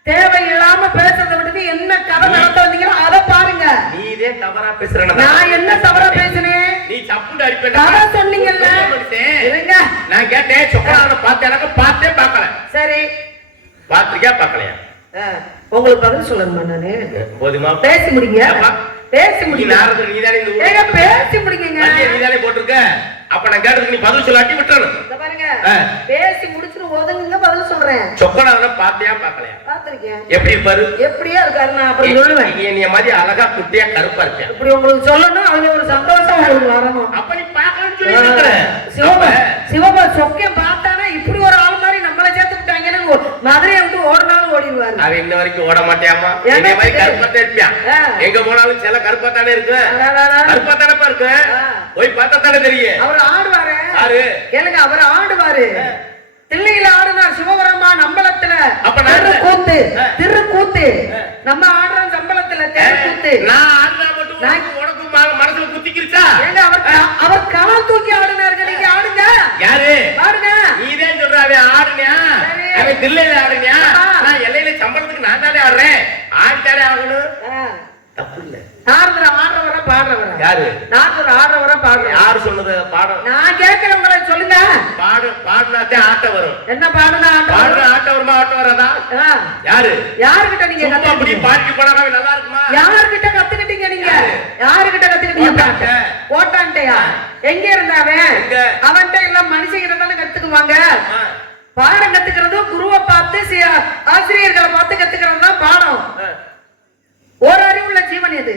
தேவையில்லாம பேசுறதை விட்டுட்டு என்ன கதை நடத்த வந்தீங்களோ அதை பாருங்க. நீதே தவறா பேசுற. நான் என்ன தவறா பேசுனேன்? நீ சப்புண்டு அடிப்பேன் கதை சொன்னீங்கல்ல. இருங்க. நான் கேட்டேன் சொக்கநாதனை பார்த்தேன். எனக்கு பார்த்தே பார்க்கல. சரி பாத்திருக்கியா பாக்கலையா? உங்களுக்கு பதில் சொல்லணுமா? நானு போதுமா? பேசி முடிங்க. பேசி நீ முடிங்க. நாரத நீதானே இந்த ஏங்க பேசி முடிங்க. நீதானே போட்டிருக்க. அப்ப நான் கேட்டதுக்கு நீ பதில் சொல்லாட்டி விட்டுறணும். இத பாருங்க. பேசி முடிச்சுட்டு ஒதுங்குங்க பதில் சொல்றேன். சொக்கநாதனை பார்த்தியா பார்க்கலையா? பாத்திருக்கேன். எப்படி இருப்பாரு? எப்படியா இருக்காரு? நான் அப்புறம் சொல்லுவேன். நீ மாதிரி அழகா குட்டியா கருப்பா இருப்பேன். இப்படி உங்களுக்கு சொல்லணும். அவங்க ஒரு சந்தோஷம் உங்களுக்கு வரணும். அப்ப நீ பார்க்கணும்னு சொல்லி சிவபா சொக்கம் பார்த்தானா இப்படி ஒரு ஆள் மாதிரி நம்மள சேர்த்து விட்டாங்கன்னு மதுரையை விட்டு ஓடினாலும் ஓடிடுவாரு. அவன் இன்ன வரைக்கும் ஓட மாட்டியாமா? என்ன மாதிரி கருப்பாத்தான் இருப்பியான். எங்க போனாலும் சில கருப்பாத்தானே இருக்கு. கருப்பாத்தானப்பா இருக்கு. போய் பார்த்தா தானே தெரியும். அவர் ஆடுவாரு. யாரு? கேளுங்க. அவர் ஆடுவாரு. தில்லையில ஆடுனார் சிவபெருமா நம்பலத்துல. அப்ப திருக்கூத்து. திருக்கூத்து நம்ம ஆடுற சம்பளத்துல திருக்கூத்து. நான் ஆடுனா மட்டும் உனக்கு மனசுல குத்திக்கிருச்சா? ஏங்க அவர் கால் தூக்கி ஆடுனாருங்க. நீங்க ஆடுங்க. யாரு? ஆடுங்க. நீதான் சொல்ற அவன் ஆடுனியா? அவன் தில்லையில ஆடுனியா? நான் எல்லையில சம்பளத்துக்கு நான் தானே ஆடுறேன். ஆடித்தானே ஆகணும். தப்பு இல்ல. நாரதர் ஆடுறவர பாடுறவர. யாரு? நாரதர் ஆடுறவர பாடுற. யாரு சொன்னது? பாட நான் கேட்கிறேன். உங்களை சொல்லுங்க. பாடுனாத்தே ஆட்ட வரும். என்ன பாடுனா ஆட்ட வருமா? ஆட்ட வராதா? யாரு? யாருகிட்ட நீங்க அப்படி பாடிக்கு போனாவே நல்லா இருக்குமா? யாருகிட்ட கத்துக்கிட்டீங்க நீங்க? யாருகிட்ட கத்துக்கிட்டீங்க? போட்டான்டையா? எங்க இருந்தாவன்? அவன்கிட்ட எல்லாம் மனுஷங்கிட்ட தானே கத்துக்குவாங்க. பாடம் கத்துக்கிறது குருவை பார்த்து ஆசிரியர்களை பார்த்து கத்துக்கிறது தான் பாடம். ஒரு அறிவுள்ள ஜீவன் எது?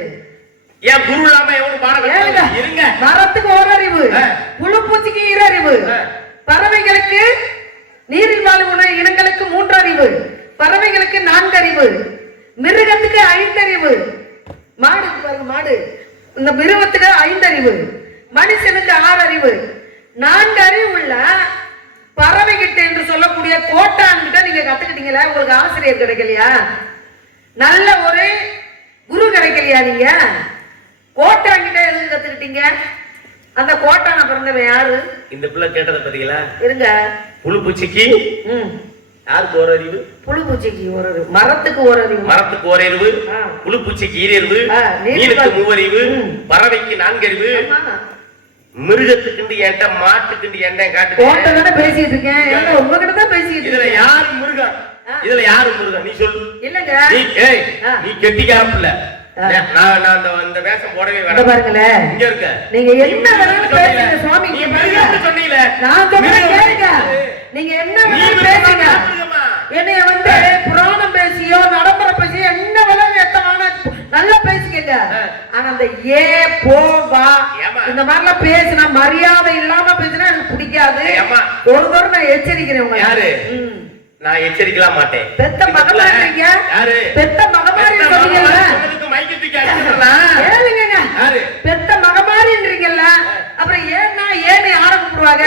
ஏன் குரு இல்லாம எவனும் பாடம் இருங்க. மரத்துக்கு ஒரு அறிவு, புழு பூச்சிக்கு இரு அறிவு, பறவைகளுக்கு நீரில் வாழும் இனங்களுக்கு 3 அறிவு, பறவைகளுக்கு 4 அறிவு, மிருகத்துக்கு 5 அறிவு. மாடு பாருங்க, மாடு இந்த மிருகத்துக்கு 5 அறிவு, மனுஷனுக்கு 6 அறிவு. 4 அறிவு உள்ள பறவைகிட்ட என்று சொல்லக்கூடிய கோட்டான்கிட்ட நீங்க கத்துக்கிட்டீங்களா? உங்களுக்கு ஆசிரியர் கிடைக்கலையா? நல்ல ஒரு குரு கிடைக்கலையா? நீங்க கோட்டான்கிட்ட எதுக்கு கத்துக்கிட்டீங்க? அந்த கோட்டான பிறந்தவன் யாரு? இந்த பிள்ளை கேட்டதை பாத்தீங்களா? இருங்க. புழு பூச்சிக்கு யாருக்கு ஒரு அறிவு? புழு பூச்சிக்கு ஒரு அறிவு, மரத்துக்கு ஒரு அறிவு. மரத்துக்கு ஒரு அறிவு, புழு பூச்சிக்கு 2 அறிவு, மீனுக்கு 3 அறிவு, பறவைக்கு 4 அறிவு, மிருகத்துக்கு என்கிட்ட மாட்டுக்கு என்ன காட்டு கோட்டை பேசிட்டு இருக்கேன். உங்ககிட்ட தான் பேசிட்டு. இதுல யாரு மிருகம்? இதுல யாரு முருகன்? நீ சொல்லு. இல்லங்க நீ கெட்டிக்காரன் இல்ல. நான் அந்த வேஷம் போடவே வேண்டாம். பாருங்களேன், இங்க இருக்க நீங்க என்ன வேணாலும் பேசுங்க சுவாமி. நீ மிருகம் சொன்னீல, நான் சொல்றேன் கேளுங்க. நீங்க என்ன வேணாலும் பேசுங்க. என்னைய வந்து புராணம் பேசியோ நடம்பர பேசியோ என்ன வேணாலும் எத்தமான நல்லா பேசிக்கங்க. ஆனா அந்த ஏ போ வா இந்த மாதிரிலாம் பேசினா, மரியாதை இல்லாம பேசினா எனக்கு பிடிக்காது. ஒரு தடவை நான் எச்சரிக்கிறேன் உங்க. யாரு? நான் எச்சரிக்கலாம் மாட்டேன். பெத்த மகமாரிங்க. யாரு? பெத்த மகமாரி சொன்னீங்கல்ல. கேளுங்க. பெத்த மகமாரின்றீங்கல்ல. அப்புறம் ஏன்னா ஏன்னு யார கூப்பிடுவாங்க?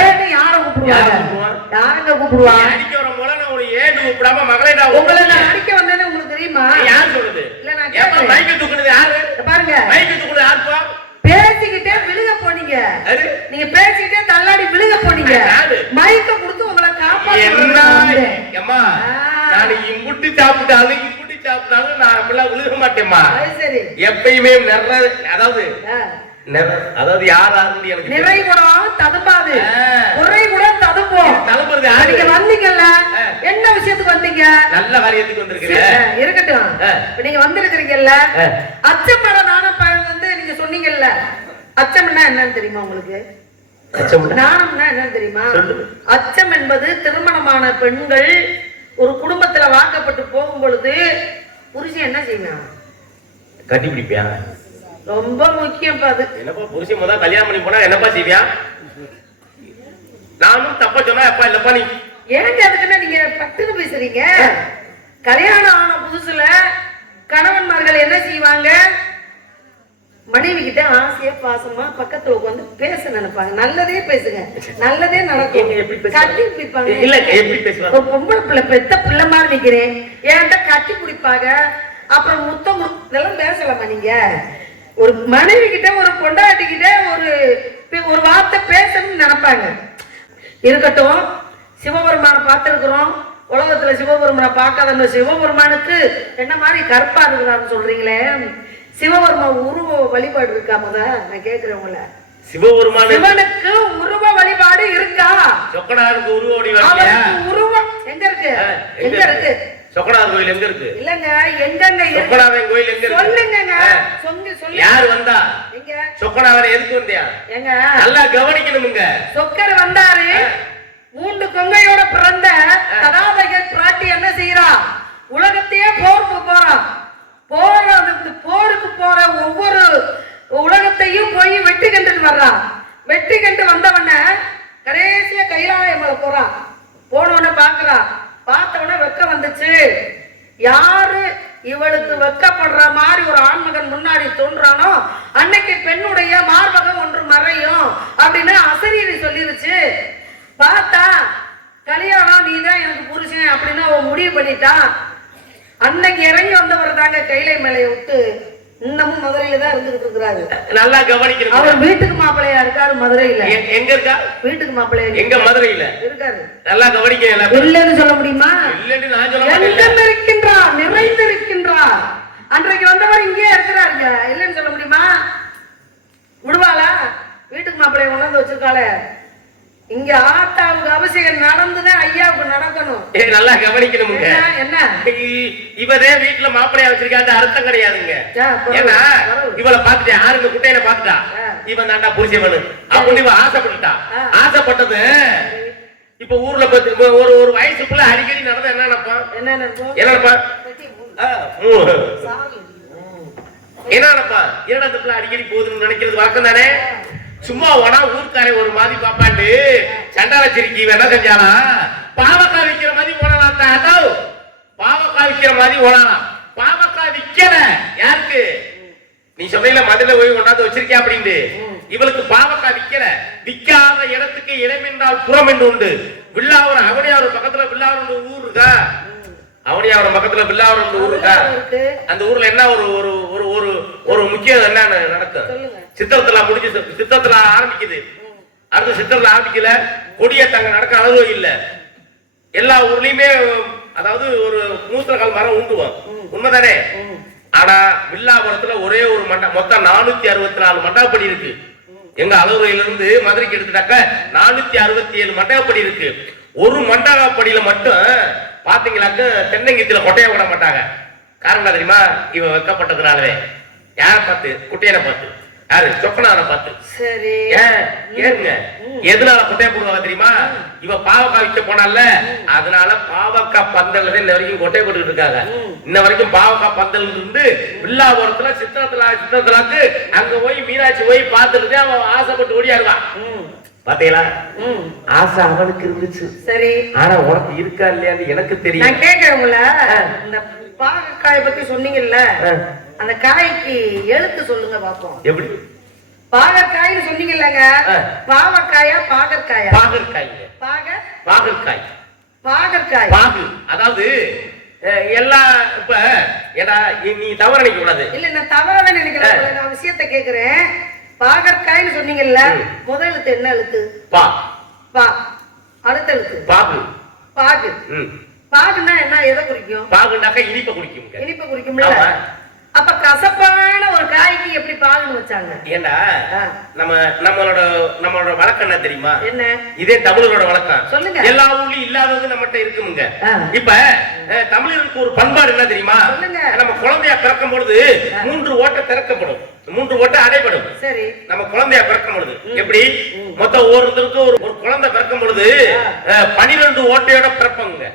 ஏன்னு யார கூப்பிடுவாங்க? யாருங்க கூப்பிடுவாங்க? அடிக்க வர போல நான் ஒரு ஏன்னு கூப்பிடாம மகளே நான் உங்களை நான் அடிக்க வந்தேன்னு உங்களுக்கு தெரியுமா? யார் சொல்லுது? இல்ல நான் ஏப்பா மைக் தூக்குனது யாரு? பாருங்க, மைக் தூக்குனது யாருப்பா? பேசிக்கிட்டே விழுக போனீங்க. நீங்க பேசிக்கிட்டே தள்ளாடி விழுக போனீங்க. மைக்க கொடுத்து உங்களை காப்பாத்துறேன். அம்மா நான் இம்புட்டி சாப்பிட்டாலும் இம்புட்டி சாப்பிட்டாலும் நான் அப்படிலாம் விழுக மாட்டேம்மா. சரி, எப்பயுமே அதாவது யாராருன்னு எனக்கு நிறை கூட ததும்பாது, குறை கூட ததும்போம். ததும்புறது நீங்க வந்தீங்கல்ல, என்ன விஷயத்துக்கு வந்தீங்க? நல்ல காரியத்துக்கு வந்திருக்கீங்க. இருக்கட்டும். நீங்க வந்திருக்கிறீங்கல்ல, அச்சமர நாணப்பயன் வந்து நீங்க சொன்னீங்கல்ல, அச்சம்னா என்னன்னு தெரியுமா உங்களுக்கு? நாணம்னா என்னன்னு தெரியுமா? அச்சம் என்பது திருமணமான பெண்கள் ஒரு குடும்பத்துல வாக்கப்பட்டு போகும் பொழுது புருஷன் என்ன செய்வான்? கட்டி பிடிப்பியா? ரொம்ப முக்கியம். அது என்னப்பா புருஷன் முதல் கல்யாணம் பண்ணி போனா என்னப்பா செய்வியா? நானும் தப்பா சொன்னா அப்பா இல்லப்பா நீ ஏங்க அதுக்குன்னா நீங்க பட்டுன்னு பேசுறீங்க? கல்யாணம் ஆன புதுசுல கணவன்மார்கள் என்ன செய்வாங்க? மனைவி கிட்ட ஆசையா பாசமா பக்கத்துல உட்காந்து பேச நினைப்பாங்க. நல்லதே பேசுங்க, நல்லதே நடக்கும். கட்டி பிடிப்பாங்க. இல்ல எப்படி பேசுவாங்க? ஒரு பொம்பளை பிள்ளை பெத்த பிள்ளை மாதிரி நிக்கிறேன் என்கிட்ட கட்டி பிடிப்பாங்க. அப்புறம் முத்தம் இதெல்லாம் பேசலாமா நீங்க? ஒரு மனைவி கிட்ட ஒரு பொண்டாட்டி கிட்ட ஒரு வார்த்தை பேசணும்னு நினைப்பாங்க. இருக்கட்டும், சிவபெருமான பார்த்திருக்கிறோம். உலகத்துல சிவபெருமானை பார்க்காத சிவபெருமானுக்கு என்ன மாதிரி கருப்பா இருக்கிறான்னு சொல்றீங்களே, சிவபெருமா உருவ வழிபாடு இருக்கா? நான் கேக்குறவங்கள, சிவனுக்கு உருவ வழிபாடு இருக்கா? சொக்கனாருக்கு உருவ உருவம் எங்க இருக்கு? எங்க இருக்கு? சொக்கனார் கோயில் எங்க இருக்கு? இல்லங்க, எங்கங்க சொக்கனார் கோயில் எங்க இருக்கு? சொல்லுங்க. சொல்லு. யார் வந்தா? எங்க சொக்கனார் எதுக்கு வந்தியா? எங்க நல்லா கவனிக்கணும்ங்க. சொக்கர் வந்தாரு. 3 கொங்கையோட பிறந்த கதாதகன் பிராட்டி என்ன செய்யறா? உலகத்தையே போருக்கு போறான். போருக்கு போற ஒவ்வொரு உலகத்தையும் போய் வெற்றி கண்டு வர்றான். வெற்றி கண்டு வந்தவன கடைசியா கைலாய மலை போறான். போனவன பாக்குறான். பார்த்தவன வெக்க வந்துச்சு. யாரு இவளுக்கு வெக்கப்படுற மாதிரி ஒரு ஆண்மகன் முன்னாடி தோன்றானோ அன்னைக்கு பெண்ணுடைய மார்பகம் ஒன்று மறையும் அப்படின்னு அசரீரி சொல்லிருச்சு. பார்த்தா கல்யாணம் நீதான் எனக்கு புருஷன் அப்படின்னு அவன் முடிவு பண்ணிட்டான். அன்னைக்கு இறங்கி வந்தவர் தாங்க கைலை மலையை விட்டு இன்னமும் மதுரையில தான் இருந்துகிட்டு இருக்கிறாரு. நல்லா கவனிக்கணும். அவர் வீட்டுக்கு மாப்பிள்ளையா இருக்காரு மதுரையில. எங்க இருக்கா? வீட்டுக்கு மாப்பிள்ளையா எங்க மதுரையில இருக்காரு. நல்லா கவனிக்க. இல்லன்னு சொல்ல முடியுமா? இல்லன்னு நான் சொல்ல மாட்டேன். இருக்கின்றார், நிறைந்திருக்கின்றார். அன்றைக்கு வந்தவர் இங்கே இருக்கிறாருங்க. இல்லன்னு சொல்ல முடியுமா? விடுவாளா? வீட்டுக்கு மாப்பிள்ளைய கொண்டாந்து வச்சிருக்காளே. இங்க ஆத்தாவுக்கு அபிஷேகம் நடந்துதான் ஐயாவுக்கு நடக்கணும். நல்லா கவனிக்கணுமுங்க. என்ன இவரே வீட்டுல மாப்பிள்ளையா வச்சிருக்காங்க அர்த்தம் கிடையாதுங்க. ஏன்னா இவளை பாத்துட்டு யாருங்க குட்டையில பாத்துட்டா இவன் தாண்டா புரிச்சவனு அப்படின்னு இவன் ஆசைப்பட்டுட்டா. ஆசைப்பட்டது இப்ப ஊர்ல ஒரு வயசுக்குள்ள அடிக்கடி நடந்தா என்ன நினைப்பான்? என்ன நினைப்பான்? என்ன நினைப்பான்? இரண்டாவது அடிக்கடி போகுதுன்னு நினைக்கிறது வழக்கம் தானே. சும்மா உனா ஊர்க்காரை ஒரு மாதிரி பாப்பாண்டு சண்டால சிரிக்கி என்ன செஞ்சானா பாவக்காய் விக்கிற மாதிரி ஓடலாம். அதாவது பாவக்காய் விக்கிற மாதிரி ஓடலாம். பாவக்காய் விக்கல. யாருக்கு? நீ சொல்றீங்களா மதுரையில போய் கொண்டாந்து வச்சிருக்கியா அப்படின்ட்டு. இவளுக்கு பாவக்காய் விக்கல. விக்காத இடத்துக்கு இடம் என்றால் புறம் என்று உண்டு. வில்லாவரம் அவனியாவரம் பக்கத்துல வில்லாவரம் ஊர் இருக்கா? அவனியாவரம் பக்கத்துல வில்லாவரம் ஊர் இருக்கா? அந்த ஊர்ல என்ன ஒரு ஒரு ஒரு ஒரு முக்கியம் என்ன நடக்கும்? சித்திரத்துல முடிஞ்சு சித்திரத்துல ஆரம்பிக்குது. அடுத்த சித்திரத்துல ஆரம்பிக்கல கொடியேத்தாங்க நடக்க அளவு இல்ல. எல்லா ஊர்லயுமே அதாவது ஒரு மூத்திரக்கால் மரம் உண்டுவோம். உண்மைதானே? ஆனா வில்லாபுரத்துல ஒரே ஒரு மொத்தம் 464 மண்டபப்படி இருக்கு. எங்க அளவுரையில இருந்து மதுரைக்கு எடுத்துட்டாக்க 467 மண்டபப்படி இருக்கு. ஒரு மண்டபப்படியில மட்டும் பாத்தீங்களாக்க தென்னங்கீத்துல கொட்டையை விட மாட்டாங்க. காரணம் தெரியுமா? இவன் வெக்கப்பட்டதுனாலவே. யார பார்த்து? குட்டையனை பார்த்து. யாரு? சொக்கனார பார்த்து. சரி ஏங்க எதனால கொட்டையை போடுவாங்க தெரியுமா? இவ பாவக்காய் விற்க போனால அதனால பாவக்காய் பந்தல் இன்ன வரைக்கும் கொட்டையை போட்டுக்கிட்டு இருக்காங்க. இன்ன வரைக்கும் பாவக்காய் பந்தல் இருந்து வில்லாபுரத்துல சித்திரத்துலாக்கு அங்க போய் மீனாட்சி போய் பார்த்துட்டு அவன் ஆசைப்பட்டு ஓடியாருவான். பாத்தீங்களா? ஆசை அவனுக்கு இருந்துச்சு. சரி, ஆனா உனக்கு இருக்கா இல்லையான்னு எனக்கு தெரியும். நான் கேட்கிறவங்கள இந்த பாகக்காயை பத்தி சொன்னீங்கல்ல, அந்த காய்க்கு எழுத்து சொல்லுங்க பாப்போம். எப்படி? பாகக்காய்னு சொன்னீங்கல்லங்க, பாவக்காயா பாகற்காயா? பாகற்காய். பாகற்காய். பாகற்காய். பாகு அதாவது எல்லா இப்ப ஏன்னா நீ தவறு நினைக்க கூடாது. இல்ல நான் தவறாதான் நினைக்கிறேன். நான் விஷயத்தை கேக்குறேன். பாகற்காய்னு சொன்னீங்கல்ல, முதல் எழுத்து என்ன எழுத்து? பா. பா. அடுத்த எழுத்து பாகு. பாகு. பாகுன்னா என்ன? எதை குறிக்கும்? பாகுனாக்க இனிப்பை குறிக்கும். இனிப்பை குறிக்கும்ல. அப்ப கசப்பான ஒரு காய்க்கு எப்படி பாகுன்னு வச்சாங்க? ஏண்டா ஆ. நம்மளோட வழக்கம் என்ன தெரியுமா? என்ன? இதே தமிழரோட வழக்கம். சொல்லுங்க. எல்லா ஊர்லயும் இல்லாதது நம்மகிட்ட இருக்குமுங்க. ஆ. இப்ப தமிழருக்கு ஒரு பண்பாடு என்ன தெரியுமா? சொல்லுங்க. நம்ம குழந்தையா பிறக்கும் பொழுது 3 ஓட்டை திறக்கப்படும், 3 ஓட்டை அடைபடும். சரி. நம்ம குழந்தையா பிறக்கும் பொழுது எப்படி மொத்தம் ஒருத்தருக்கு ஒரு குழந்தை பிறக்கும் பொழுது 12 ஓட்டையோட பிறப்பாங்க.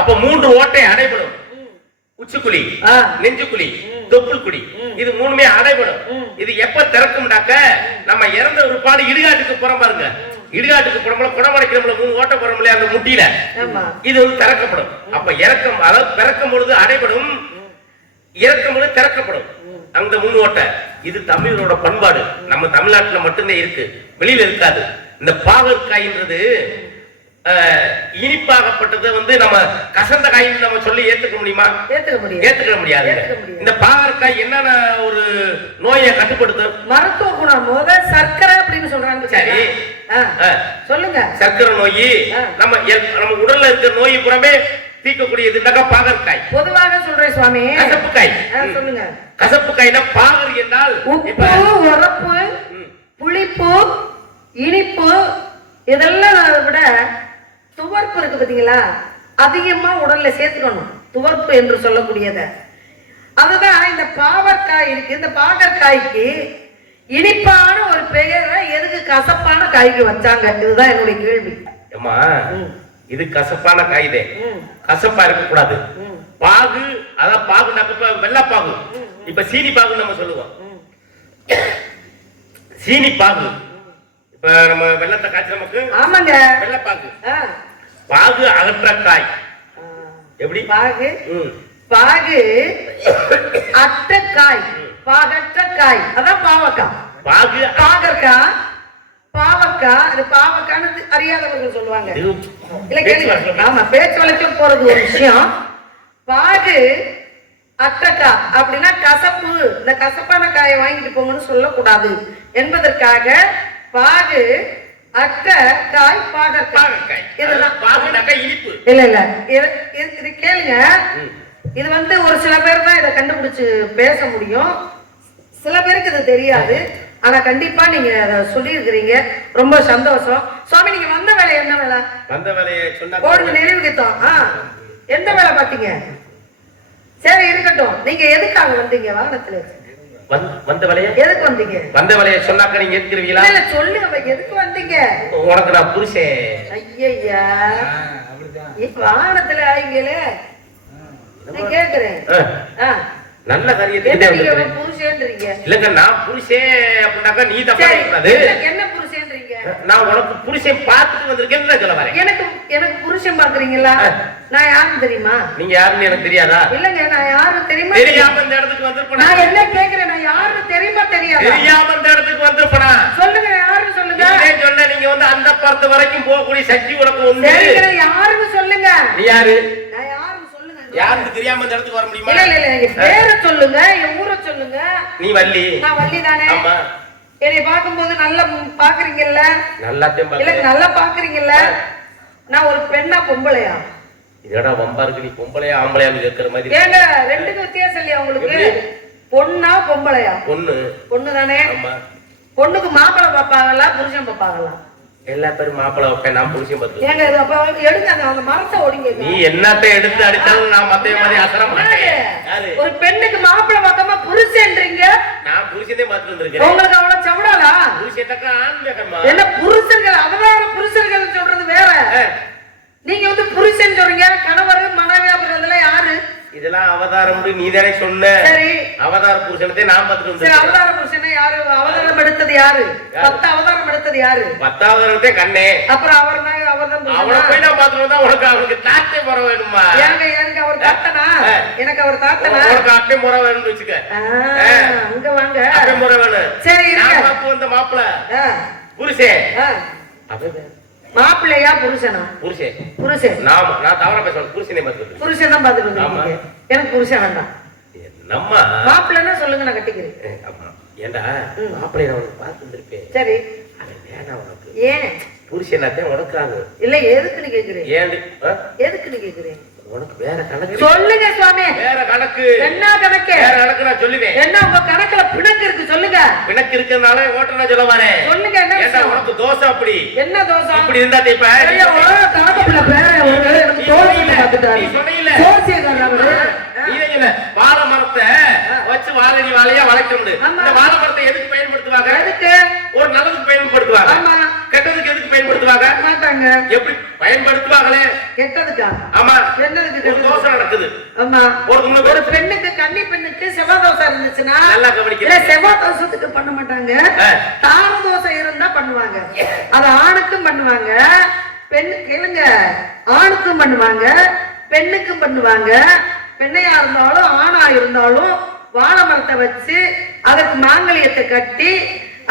அப்ப 3 ஓட்டை அடைபடும். உச்சிக்குழி, நெஞ்சுக்குழி, தொப்புள் குழி, இது 3மே அடைபடும். இது எப்ப திறக்கும்டாக்க நம்ம இறந்த ஒரு பாடு இடுகாட்டுக்கு போறோம் பாருங்க. இடுகாட்டுக்கு போறோம்ல, குடமடைக்கிறோம்ல, 3 ஓட்டை போறோம்ல அந்த முட்டியில, இது வந்து திறக்கப்படும். அப்ப இறக்கம், அதாவது பிறக்கும் பொழுது அடைபடும், இறக்கும் பொழுது திறக்கப்படும் அந்த 3 ஓட்டை. இது தமிழரோட பண்பாடு. நம்ம தமிழ்நாட்டுல மட்டும்தான் இருக்கு, வெளியில இருக்காது. இந்த பாகற்காய்ன்றது இனிப்பாகப்பட்டது வந்து நம்ம கசந்த காயின்னு நம்ம சொல்லி ஏத்துக்க முடியுமா? ஏத்துக்க முடியாது. இந்த பாகற்காய் என்னென்ன ஒரு நோயை கட்டுப்படுத்தும்? மருத்துவ குணம். சர்க்கரை அப்படின்னு சொல்றாங்க. சரி, சொல்லுங்க. சர்க்கரை நோய், நம்ம உடல்ல இருக்கிற நோய் புறமே தீர்க்கக்கூடியது பாகற்காய். பொதுவாக சொல்றேன் சுவாமி. கசப்புக்காய். சொல்லுங்க. கசப்புக்காய்னா பாகர் என்றால் உப்பு, உரப்பு, புளிப்பு, இனிப்பு, இதெல்லாம் விட துவர்ப்பு இருக்கு பாத்தீங்களா, அதிகமா உடல்ல சேர்த்துக்கணும். துவர்ப்பு என்று சொல்லக்கூடியத அதுதான் இந்த பாவற்காய் இருக்கு. இந்த பாகற்காய்க்கு இனிப்பான ஒரு பெயரை எதுக்கு கசப்பான காய்க்கு வச்சாங்க? இதுதான் என்னுடைய கேள்வி. அம்மா, இது கசப்பான காய்தே, கசப்பா இருக்க கூடாது. பாகு, அதான் பாகுனாக்க வெள்ளப்பாகு, இப்ப சீனி பாகுன்னு நம்ம சொல்லுவோம். சீனி பாகு, இப்ப நம்ம வெள்ளத்தை காய்ச்சி நமக்கு ஆமாங்க வெள்ளப்பாகு. பாகு அகற்ற காய். எப்படி பாகு? பாகு அட்டக்காய், பாகற்ற காய், அதான் பாவக்காய். பாகு பாகற்காய், பாவக்காய். அது பாவக்கான்னு அறியாதவர்கள் சொல்லுவாங்க. இல்ல கேளுங்க. ஆமா, பேச்சு வழக்கம் போறது ஒரு விஷயம். பாகு அட்டக்காய் அப்படின்னா கசப்பு, இந்த கசப்பான காயை வாங்கிட்டு போங்கன்னு சொல்லக்கூடாது என்பதற்காக பாகு அட்ட காய் பாகற்காய். இதுதான் பாகுனாக்க இனிப்பு. இல்ல இல்ல, இது கேளுங்க. இது வந்து ஒரு சில பேர் தான் இதை கண்டுபிடிச்சு பேச முடியும், சில பேருக்கு இது தெரியாது. ஆனா கண்டிப்பா நீங்க அதை சொல்லி இருக்கிறீங்க, ரொம்ப சந்தோஷம். சுவாமி, நீங்க வந்த வேலை என்ன வேலை? வந்த வேலையை சொன்னா போடுங்க, நிறைவுகிட்டோம். எந்த வேலை பாத்தீங்க? சரி, இருக்கட்டும். நீங்க எதுக்காக வந்தீங்க வாகனத்துல? வந்த வேலையை எதுக்கு வந்தீங்க? வந்த வேலையை சொன்னாக்க நீங்க ஏத்துக்கிறீங்களா? இல்ல சொல்லுங்க, எதுக்கு வந்தீங்க? உனக்கு நான் புருஷன். ஐயா, வாகனத்துல ஆயிங்களே, நான் கேக்குறேன். நல்ல காரியத்துக்கு புருஷன்றீங்க. இல்லங்க, நான் புருஷன் அப்படின்னாக்கா நீ தப்பா கூடாது. என்ன புருஷன்றீங்க? நான் உனக்கு புருஷன் பார்த்துட்டு வந்திருக்கேன்னு சொல்ல வரேன். எனக்கு புருஷன் பாக்குறீங்களா? நான் யாருன்னு தெரியுமா? நீங்க யாருன்னு எனக்கு தெரியாதா? இல்லங்க, நான் யாருன்னு தெரியுமா? தெரியாம இந்த இடத்துக்கு வந்திருப்பேன். நான் என்ன கேக்குறேன், நான் யாருன்னு தெரியுமா தெரியாதா? தெரியாம இந்த இடத்துக்கு வந்திருப்பேனா? சொல்லுங்க, யாருன்னு சொல்லுங்க. நீங்க சொன்ன, நீங்க வந்து அந்த பர்த்து வரைக்கும் போகக்கூடிய சக்தி உனக்கு உண்டு. சரிங்க, யாருன்னு சொல்லுங்க. நீ யாரு? நான் யாருன்னு சொல்லுங்க. யாருக்கு தெரியாம இந்த இடத்துக்கு வர முடியுமா? இல்ல இல்ல, என் பேரை சொல்லுங்க, என் ஊரை சொல்லுங்க. நீ வள்ளி. நான் வள்ளி தானே. ஆமா. என்னை பார்க்கும்போது நல்லா பாக்குறீங்கல்ல? நல்லாத்தையும் இல்ல, நல்லா பாக்குறீங்கல்ல? நான் ஒரு பெண்ணா பொம்பளையா? இதோட வம்பா இருக்கு. நீ பொம்பளையா ஆம்பளையான்னு கேட்கிற மாதிரி. ஏங்க, ரெண்டுக்கு வித்தியாசம் இல்லையா உங்களுக்கு? பொண்ணா பொம்பளையா? பொண்ணு தானே. பொண்ணுக்கு மாப்பிள்ளை பாப்பாங்களா, புருஷன் பாப்பாங்களா? எல்லா பேரும் மாப்பிள்ளை வைப்பேன், நான் புருஷன் பார்த்து. ஏங்க, அப்ப எடுங்க அந்த மரத்தை ஓடிங்க. நீ என்னத்தை எடுத்து அடித்தாலும் நான் மத்த மாதிரி அசர மாட்டேன். ஒரு பெண்ணுக்கு மாப்பிள்ளை பார்க்காம புருஷன்றீங்க. நான் புருஷனே பார்த்து வந்திருக்கேன். உங்களுக்கு அவ்வளவு சவடாலா? புருஷத்தக்க ஆண் வேகமா? என்ன புருஷர்கள்? அது வேற, புருஷர்கள் சொல்றது வேற. நீங்க வந்து புருஷன் சொல்றீங்க, கணவர் மனைவி அப்படின்றதுல யாரு? இதெல்லாம் அவதாரம் நீ தானே சொன்ன. சரி, அவதார புருஷனத்தை நான் பார்த்துட்டு வந்தேன். சரி, அவதார புருஷனை யாரு? அவதாரம் எடுத்தது யாரு? 10 அவதாரம் எடுத்தது யாரு? 10 அவதாரத்தை கண்ணே. அப்புறம் அவர்தான் அவரை போய் நான் பார்த்துட்டு வந்தா உனக்கு அவருக்கு தாத்தே முறை வேணுமா? எனக்கு அவர் தாத்தனா? எனக்கு அவர் தாத்தனா? உனக்கு அட்டை முறை வேணும்னு வச்சுக்க. அங்க வாங்க, அட்டை முறை வேணும். சரி, நான் பார்த்து வந்த மாப்பிள்ளை புருஷன். மாப்பிள்ளையா புருஷனா? புருஷன். புருஷன். நான் தவறா பேசுறேன். புருஷனே பார்த்துட்டு. புருஷன் தான் பார்த்துட்டு வந்தீங்க. எனக்கு புருஷன் வேண்டாம். நம்ம மாப்பிள்ளைன்னா சொல்லுங்க, நான் கட்டிக்கிறேன். ஆமா. ஏண்டா மாப்பிள்ளைய நான் உனக்கு பார்த்து வந்திருப்பேன். சரி, அது வேணாம் உனக்கு. ஏன்? புருஷனாத்தே உனக்காக. இல்ல, எதுக்குன்னு கேக்குறேன். ஏன்? எதுக்குன்னு கேக்குறேன்? உனக்கு வேற கணக்கு சொல்லுங்க சுவாமி. வேற கணக்கு என்ன கணக்கு? வேற கணக்கு நான் சொல்லுவேன். என்ன உங்க கணக்குல பிணக்கு இருக்கு சொல்லுங்க. பிணக்கு இருக்கிறதுனால ஓட்டனா சொல்ல வரேன். சொல்லுங்க என்ன ஏண்டா விஷயம்? உனக்கு தோசை அப்படி என்ன தோசை? இப்படி இருந்தா தேப்ப ஐயா கணக்குல பேர ஒரு தோசை பார்த்துட்டாரு. நீ சொன்னீல சோசியக்காரர் அவரு. நீங்க இல்ல வாழை மரத்தை வச்சு வாழடி வாழையா வளைக்கணும். இந்த வாழை மரத்தை எதுக்கு பயன்படுத்துவாங்க? எதுக்கு? ஒரு நல்லதுக்கு பயன்படுத்துவாங்க. ஆமா. கெட்டதுக்கு எதுக்கு பயன்படுத்துவாங்க? மாட்டாங்க. எப்படி பயன்படுத்துவாங்களே? கெட்டதுக்கா? ஆமா. என்னதுக்கு? ஒரு தோசை நடக்குது. ஆமா. ஒரு பெண்ணுக்கு கன்னி பெண்ணுக்கு செவ்வாய் தோசை இருந்துச்சுன்னா நல்லா கவனிக்க. இல்ல செவ்வாய் தோசத்துக்கு பண்ண மாட்டாங்க. தார தோசை இருந்தா பண்ணுவாங்க. அது ஆணுக்கும் பண்ணுவாங்க. பெண்ணு கேளுங்க, ஆணுக்கும் பண்ணுவாங்க, பெண்ணுக்கும் பண்ணுவாங்க. பெண்ணையா இருந்தாலும் ஆணா இருந்தாலும் வாழை மரத்தை வச்சு அதற்கு மாங்கல்யத்தை கட்டி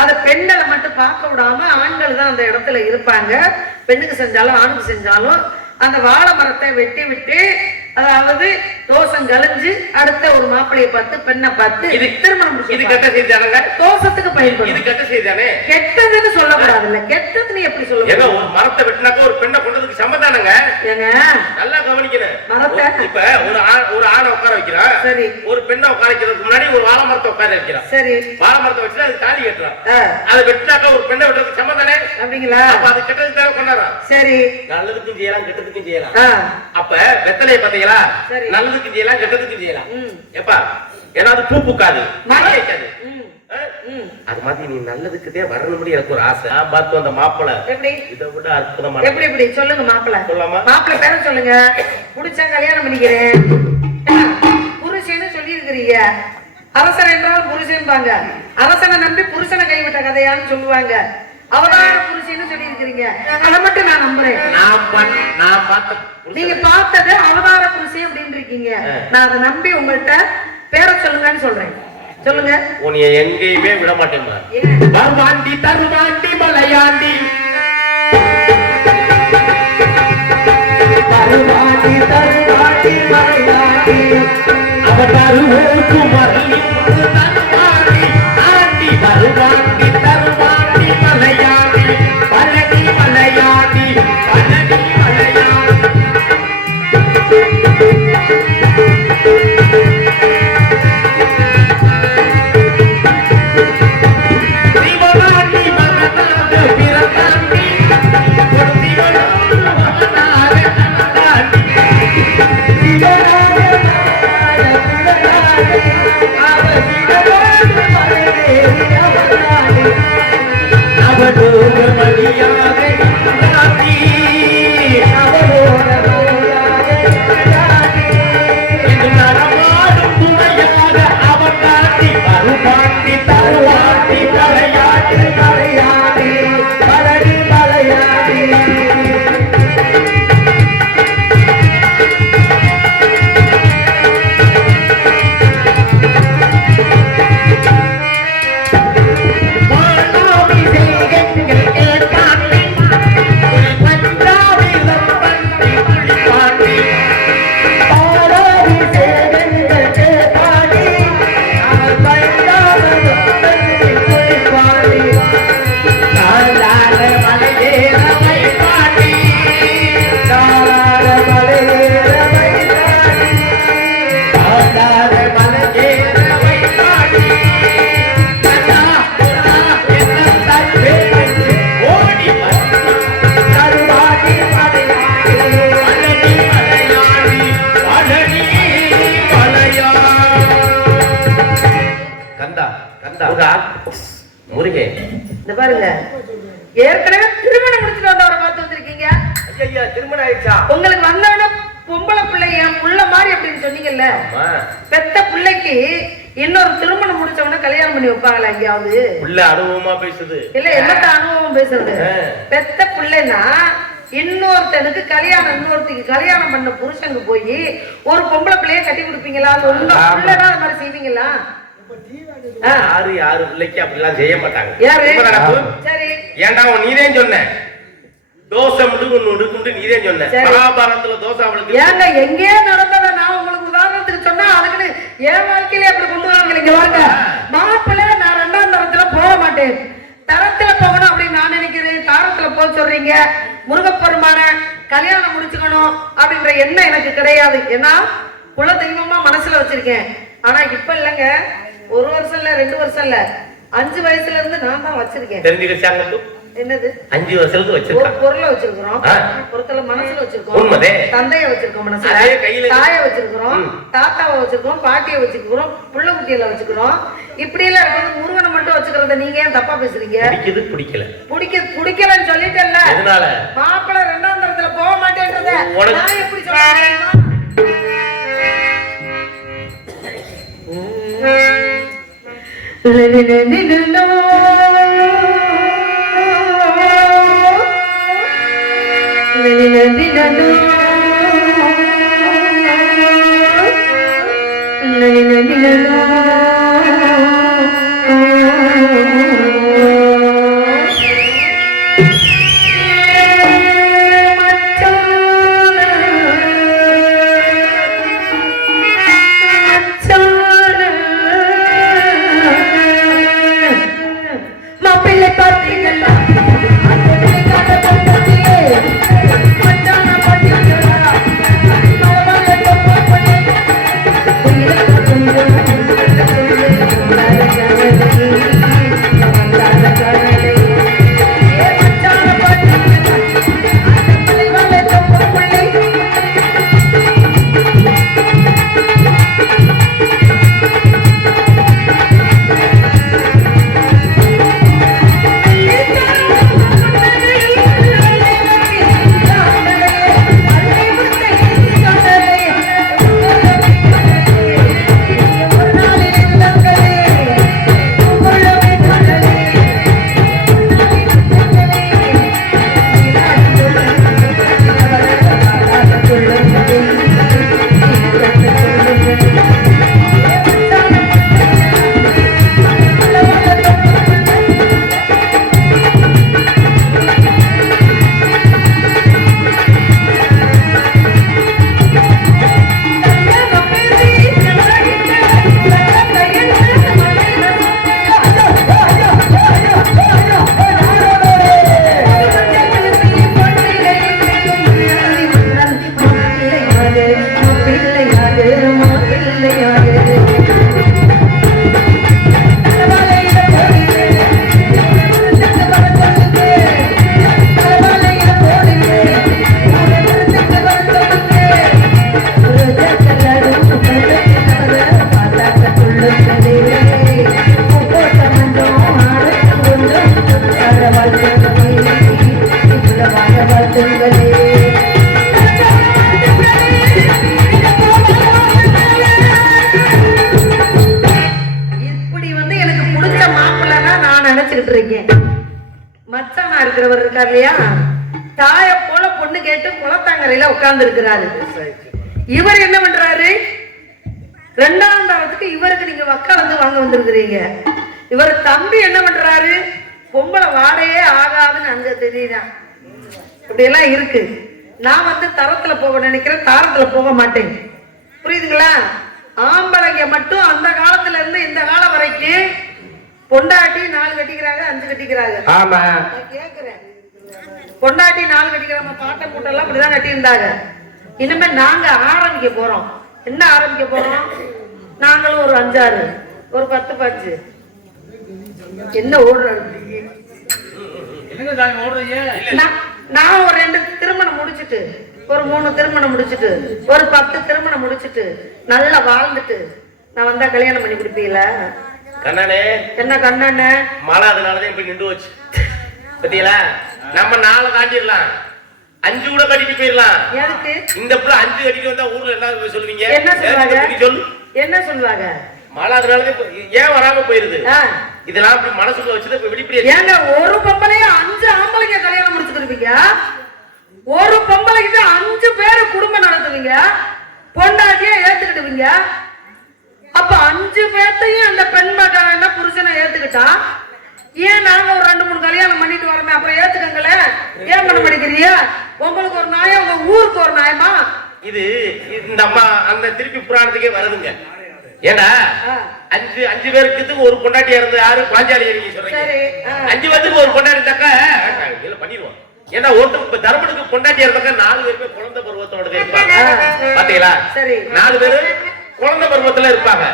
அதை பெண்களை மட்டும் பார்க்க விடாம ஆண்கள் தான் அந்த இடத்துல இருப்பாங்க. பெண்ணுக்கு செஞ்சாலும் ஆணுக்கு செஞ்சாலும் அந்த வாழை மரத்தை வெட்டி விட்டு, அதாவது தோசம் கழிஞ்சு அடுத்த ஒரு மாப்பிள்ளையை பார்த்து பெண்ணை பார்த்து இது திருமணம். இது கெட்ட செய்தானங்க. தோசத்துக்கு பயன்படும். இது கெட்ட செய்தானே. கெட்டதுன்னு சொல்லக்கூடாதுல்ல. கெட்டதுன்னு எப்படி சொல்ல? ஏங்க ஒரு மரத்தை வெட்டினாக்க ஒரு பெண்ணை கொண்டதுக்கு சம்மதானங்க. ஏங்க நல்லா கவனிக்கணும். மரத்தை இப்ப ஒரு ஆணை உட்கார வைக்கிறான். சரி. ஒரு பெண்ணை உட்கார வைக்கிறதுக்கு முன்னாடி ஒரு வாழை மரத்தை உட்கார வைக்கிறான். சரி. வாழை மரத்தை வச்சு அது தாலி கட்டுறான். அதை வெட்டினாக்க ஒரு பெண்ணை வெட்டுறதுக்கு சம்மதானே. அப்படிங்களா? அப்ப அது கெட்டதுக்கு தேவை கொண்டாடுறான். சரி. நல்லதுக்கும் செய்யலாம் கெட்டதுக்கும் செய்யலாம். அப்ப வெத்தலையை பாத்தீங்களா? நல்லதுக்கு செய்யலாம் கெட்டதுக்கு செய்யலாம். எப்பா ஏன்னா அது பூ பூக்காது, மழை வைக்காது. அது மாதிரி நீ நல்லதுக்குதே வரணும்னு எனக்கு ஒரு ஆசை. நான் பார்த்து அந்த மாப்பிளை எப்படி இதை விட அற்புதமா. எப்படி எப்படி சொல்லுங்க மாப்பிளை. சொல்லாமா? மாப்பிளை பேர சொல்லுங்க. புடிச்சா கல்யாணம் பண்ணிக்கிறேன். புருஷன்னு சொல்லி இருக்கிறீங்க. அரசன் என்றால் புருஷன்பாங்க. அரசனை நம்பி புருஷனை கைவிட்ட கதையான்னு சொல்லுவாங்க. அவதார புருஷன்னு சொல்லி இருக்கிறீங்க. அதை மட்டும் நான் நம்புறேன். நான் பார்த்த நீங்க பார்த்தது அவதார புருஷன் அப்படின்னு இருக்கீங்க. நான் அதை நம்பி உங்கள்கிட்ட பேர சொல்லுங்கன்னு சொல்றேன். சொல்லுங்க. உன்னை எங்கேயுமே விட மாட்டேன். தருவாண்டி தருவாண்டி மலையாண்டி தருவாண்டி தருவாண்டி மலையாண்டி அவ தருவோக்கு மரளி தருவாண்டி ஆண்டி தருவாண்டி தருவாண்டி மலையாண்டி பழனி மலையாண்டி பழனி மலையாண்டி. பாருங்க, ஏற்கனவே திருமணம் முடிச்சுட்டு வந்தவரை பார்த்து வந்திருக்கீங்க. ஐயா திருமணம் ஆயிடுச்சா? உங்களுக்கு வந்தவன பொம்பளை பிள்ளை என் புள்ள மாதிரி அப்படின்னு சொன்னீங்கல்ல. பெத்த பிள்ளைக்கு இன்னொரு திருமணம் முடிச்சவன கல்யாணம் பண்ணி வைப்பாங்களா எங்கேயாவது? புள்ள அனுபவமா பேசுது. இல்ல என்னத்த அனுபவம் பேசுறது? பெத்த பிள்ளைன்னா இன்னொருத்தனுக்கு கல்யாணம், இன்னொருத்துக்கு கல்யாணம் பண்ண புருஷனுக்கு போய் ஒரு பொம்பளை பிள்ளைய கட்டி கொடுப்பீங்களா? உங்க பிள்ளைதான் அது மாதிரி செய்வீங்களா? யாரு பிள்ளைக்கு அப்படிலாம் செய்ய மாட்டாங்க. சரி ஏன்டா நீதே சொன்ன தோசை முடுக்கு நீதே சொன்ன மகாபாரதத்துல தோசை அவளுக்கு ஏங்க எங்கேயே நடந்தத நான் உங்களுக்கு உதாரணத்துக்கு சொன்னா அதுக்குன்னு என் வாழ்க்கையில அப்படி கொண்டு வாங்க. வாங்க மாப்பிள்ளை நான் 2ஆம் தரத்துல போக மாட்டேன், தரத்துல போகணும் அப்படின்னு நான் நினைக்கிறேன். தாரத்துல போக சொல்றீங்க. முருகப்பெருமான கல்யாணம் முடிச்சுக்கணும் அப்படின்ற எண்ணம் எனக்கு கிடையாது. ஏன்னா குல தெய்வமா மனசுல வச்சிருக்கேன். ஆனா இப்ப இல்லைங்க, 1 வருஷம் இல்ல 2 வருஷம் இல்ல 5 வயசுல இருந்து நான் தான் வச்சிருக்கேன். தெரிஞ்சுக்கிச்சாங்க. என்னது 5 வருஷத்துக்கு வச்சிருக்கோம். ஒரு பொருளை வச்சிருக்கோம், பொருத்தல மனசுல வச்சிருக்கோம். உண்மைதே. தந்தையை வச்சிருக்கோம் மனசுல, தாயை வச்சிருக்கிறோம், தாத்தாவை வச்சிருக்கோம், பாட்டியை வச்சிருக்கிறோம், புள்ள குட்டியில வச்சிருக்கிறோம். இப்படி எல்லாம் இருக்கிறது முருகனை மட்டும் வச்சுக்கிறத நீங்க ஏன் தப்பா பேசுறீங்க? பிடிக்கலன்னு சொல்லிட்டேன்ல. அதனால மாப்பிள்ளை 2ஆம் தரத்துல போக மாட்டேன்றத நான் எப்படி சொல்றேன்? மச்சானா இருக்கிறவர் இருக்கார் இல்லையா, தாய போல பொண்ணு கேட்டு குளத்தாங்கரையில உட்கார்ந்து இருக்கிறாரு. இவர் என்ன பண்றாரு? 2ஆம் தரத்துக்கு இவருக்கு நீங்க வக்காலந்து வாங்க வந்திருக்கிறீங்க. இவர் தம்பி என்ன பண்றாரு? பொம்பளை வாடையே ஆகாதுன்னு அங்க தெரியுதான். இப்படி எல்லாம் இருக்கு. நான் வந்து தரத்துல போக நினைக்கிறேன், தாரத்துல போக மாட்டேன். புரியுதுங்களா? ஆம்பளைங்க மட்டும் அந்த காலத்துல இருந்து இந்த காலம் வரைக்கும் பொண்டாட்டி 4 கட்டிக்கிறாங்க, 5 கட்டிக்கிறாங்க. ஆமா, கேக்குறேன். பொண்டாட்டி 4 கட்டிக்கிறாங்க, பாட்டை கூட்டெல்லாம் அப்படிதான் கட்டி இருந்தாங்க. இனிமே நாங்க ஆரம்பிக்க போறோம். என்ன ஆரம்பிக்க போறோம்? நாங்களும் ஒரு 5-6, ஒரு 10 பாச்சு. என்ன ஓடுறாங்க? நான் ஒரு 2 திருமணம் முடிச்சுட்டு, ஒரு 3 திருமணம் முடிச்சுட்டு, ஒரு 10 திருமணம் முடிச்சுட்டு நல்லா வாழ்ந்துட்டு நான் வந்தா கல்யாணம் பண்ணி கொடுப்பீங்கள? கண்ணனே என்ன கண்ணனே மழை அதனாலதான் இப்ப நின்று வச்சு பத்தியலா. நம்ம 4 காட்டிடலாம், 5 கூட கட்டிட்டு போயிடலாம். எதுக்கு இந்த புள்ள 5 கட்டிட்டு வந்தா ஊர்ல என்ன சொல்லுவீங்க? என்ன சொல்லுவாங்க? சொல்லு என்ன சொல்லுவாங்க? மழை அதனாலதான் ஏன் வராம போயிருது. இதெல்லாம் அப்படி மனசுக்குள்ள வச்சுட்டு வெளிப்படையா ஏங்க ஒரு பொம்பளைய 5 ஆம்பளைங்க கல்யாணம் முடிச்சுக்கிருப்பீங்க, ஒரு பொம்பளைக்கு 5 பேரு குடும்பம் நடத்துவீங்க, பொண்டாட்டிய ஏத்துக்கிடுவீங்க. அப்ப 5 பேர்த்தையும் அந்த பெண் என்ன புருஷனை ஏத்துக்கிட்டா ஏன் நாங்க ஒரு 2-3 கல்யாணம் பண்ணிட்டு வரமே அப்புறம் ஏத்துக்கங்களே? ஏன் பண்ண மாட்டேங்கிறீங்க? உங்களுக்கு ஒரு நியாயம், உங்க ஊருக்கு ஒரு நியாயமா? இது இந்த அம்மா அந்த திருப்பி புராணத்துக்கே வருதுங்க. ஏன்னா 5 பேருக்கு ஒரு பொண்டாட்டி இருந்து யாரு பாஞ்சாலி சொல்றீங்க. 5 பேருக்கு ஒரு பொண்டாட்டி இருந்தாக்கா பண்ணிடுவோம். ஏன்னா ஒருத்தர் தர்மனுக்கு பொண்டாட்டியா இருந்தாங்க 4 பேருமே குழந்தை பருவத்தோட இருப்பாங்க. பாத்தீங்களா? சரி. 4 பேரு குழந்தை பருவத்துல இருப்பாங்க.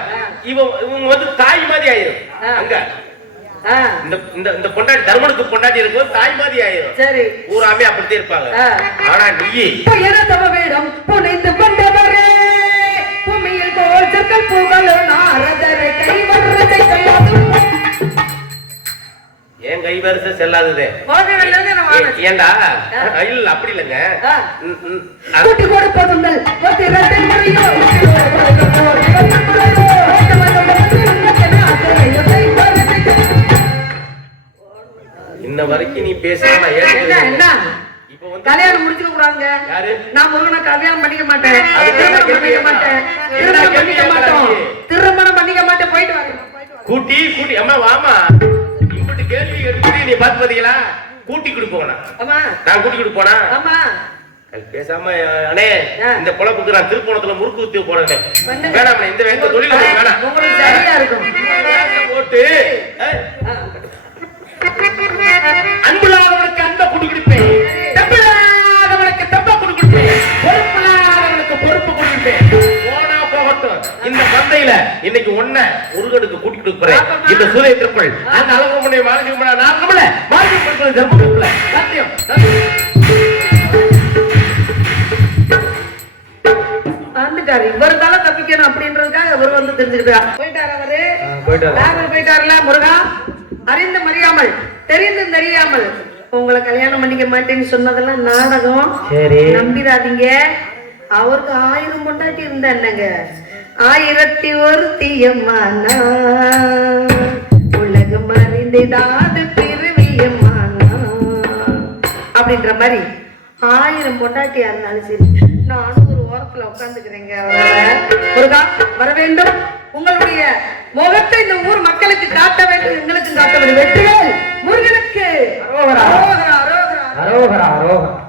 இவங்க வந்து தாய் மாதிரி ஆயிரும். அங்க இந்த பொண்டாட்டி தர்மனுக்கு பொண்டாட்டி இருக்கும் தாய் மாதிரி ஆயிரும். சரி. ஊராமே அப்படித்தான் இருப்பாங்க. ஆனா நீ தவ வேடம் புனைந்து கொண்டவரே பூமியில் கோச்சர்கள் புகழோ நாரதரை கைவரதை கையாதும் ஏன் கை வரிசை செல்லாதது ஏண்டா இல்ல அப்படி இல்லைங்க கூட்டி கொடுப்பதுங்கள் இன்ன வரைக்கும் நீ பேசுற இப்ப வந்து கல்யாணம் முடிச்சுக்க கூடாதுங்க. நான் முருகனை கல்யாணம் பண்ணிக்க மாட்டேன், திருமணம் பண்ணிக்க மாட்டேன், போயிட்டு வரேன். கூட்டி கூட்டி அம்மா வாமா இப்படி கேள்வி எடுத்து நீ பாத்து பாத்தீங்களா? கூட்டி கொடுப்போனா? நான் கூட்டி கொடுப்போனா? பேசாம அண்ணே இந்த பொழப்புக்கு நான் திருப்போணத்துல முறுக்கு ஊத்தி போடுறேன். வேணாம் இந்த தொழில் வேணாம், உங்களுக்கு சரியா இருக்கும். போட்டு அன்புலாதவனுக்கு அன்பை குடி குடிப்பேன், தப்பில்லாதவனுக்கு தப்ப குடி குடிப்பேன், பொறுப்பில்லாதவனுக்கு பொறுப்பு குடிப்பேன். போனா போகட்டும். இந்த சந்தையில இன்னைக்கு ஒன்ன முருகனுக்கு கூட்டி கொடுக்கிறேன். இந்த சூரியத்திற்குள் அந்த அழகுமுனை மாளிகை நாகமல மாளிகை கொடுக்கிற தர்மபுரத்துல சத்தியம் வந்துட்டாரு. இவரு தானே தப்பிக்கணும் அப்படின்றதுக்காக இவர் வந்து தெரிஞ்சுக்கிட்டார். போயிட்டாரு அவரு. போயிட்டாருல முருகா. அறிந்து மறியாமல் தெரிந்து தெரியாமல் உங்களை கல்யாணம் பண்ணிக்க மாட்டேன்னு சொன்னதெல்லாம் நாடகம். நம்பிடாதீங்க. அவருக்கு 1000 பொண்டாட்டி இருந்தா என்னங்க, 1001 தீயம்மானா உலகம் அறிந்திடாது பிறவியம்மானா அப்படின்ற மாதிரி 1000 பொண்டாட்டியா இருந்தாலும் சரி, நானும் ஒரு ஓரத்துல உட்கார்ந்துக்கிறேங்க. முருகா வர வேண்டும். உங்களுடைய முகத்தை இந்த ஊர் மக்களுக்கு காட்ட வேண்டும், எங்களுக்கு காட்ட வேண்டும். வெற்றிவேல் முருகனுக்கு. அரோகரா அரோகரா அரோகரா.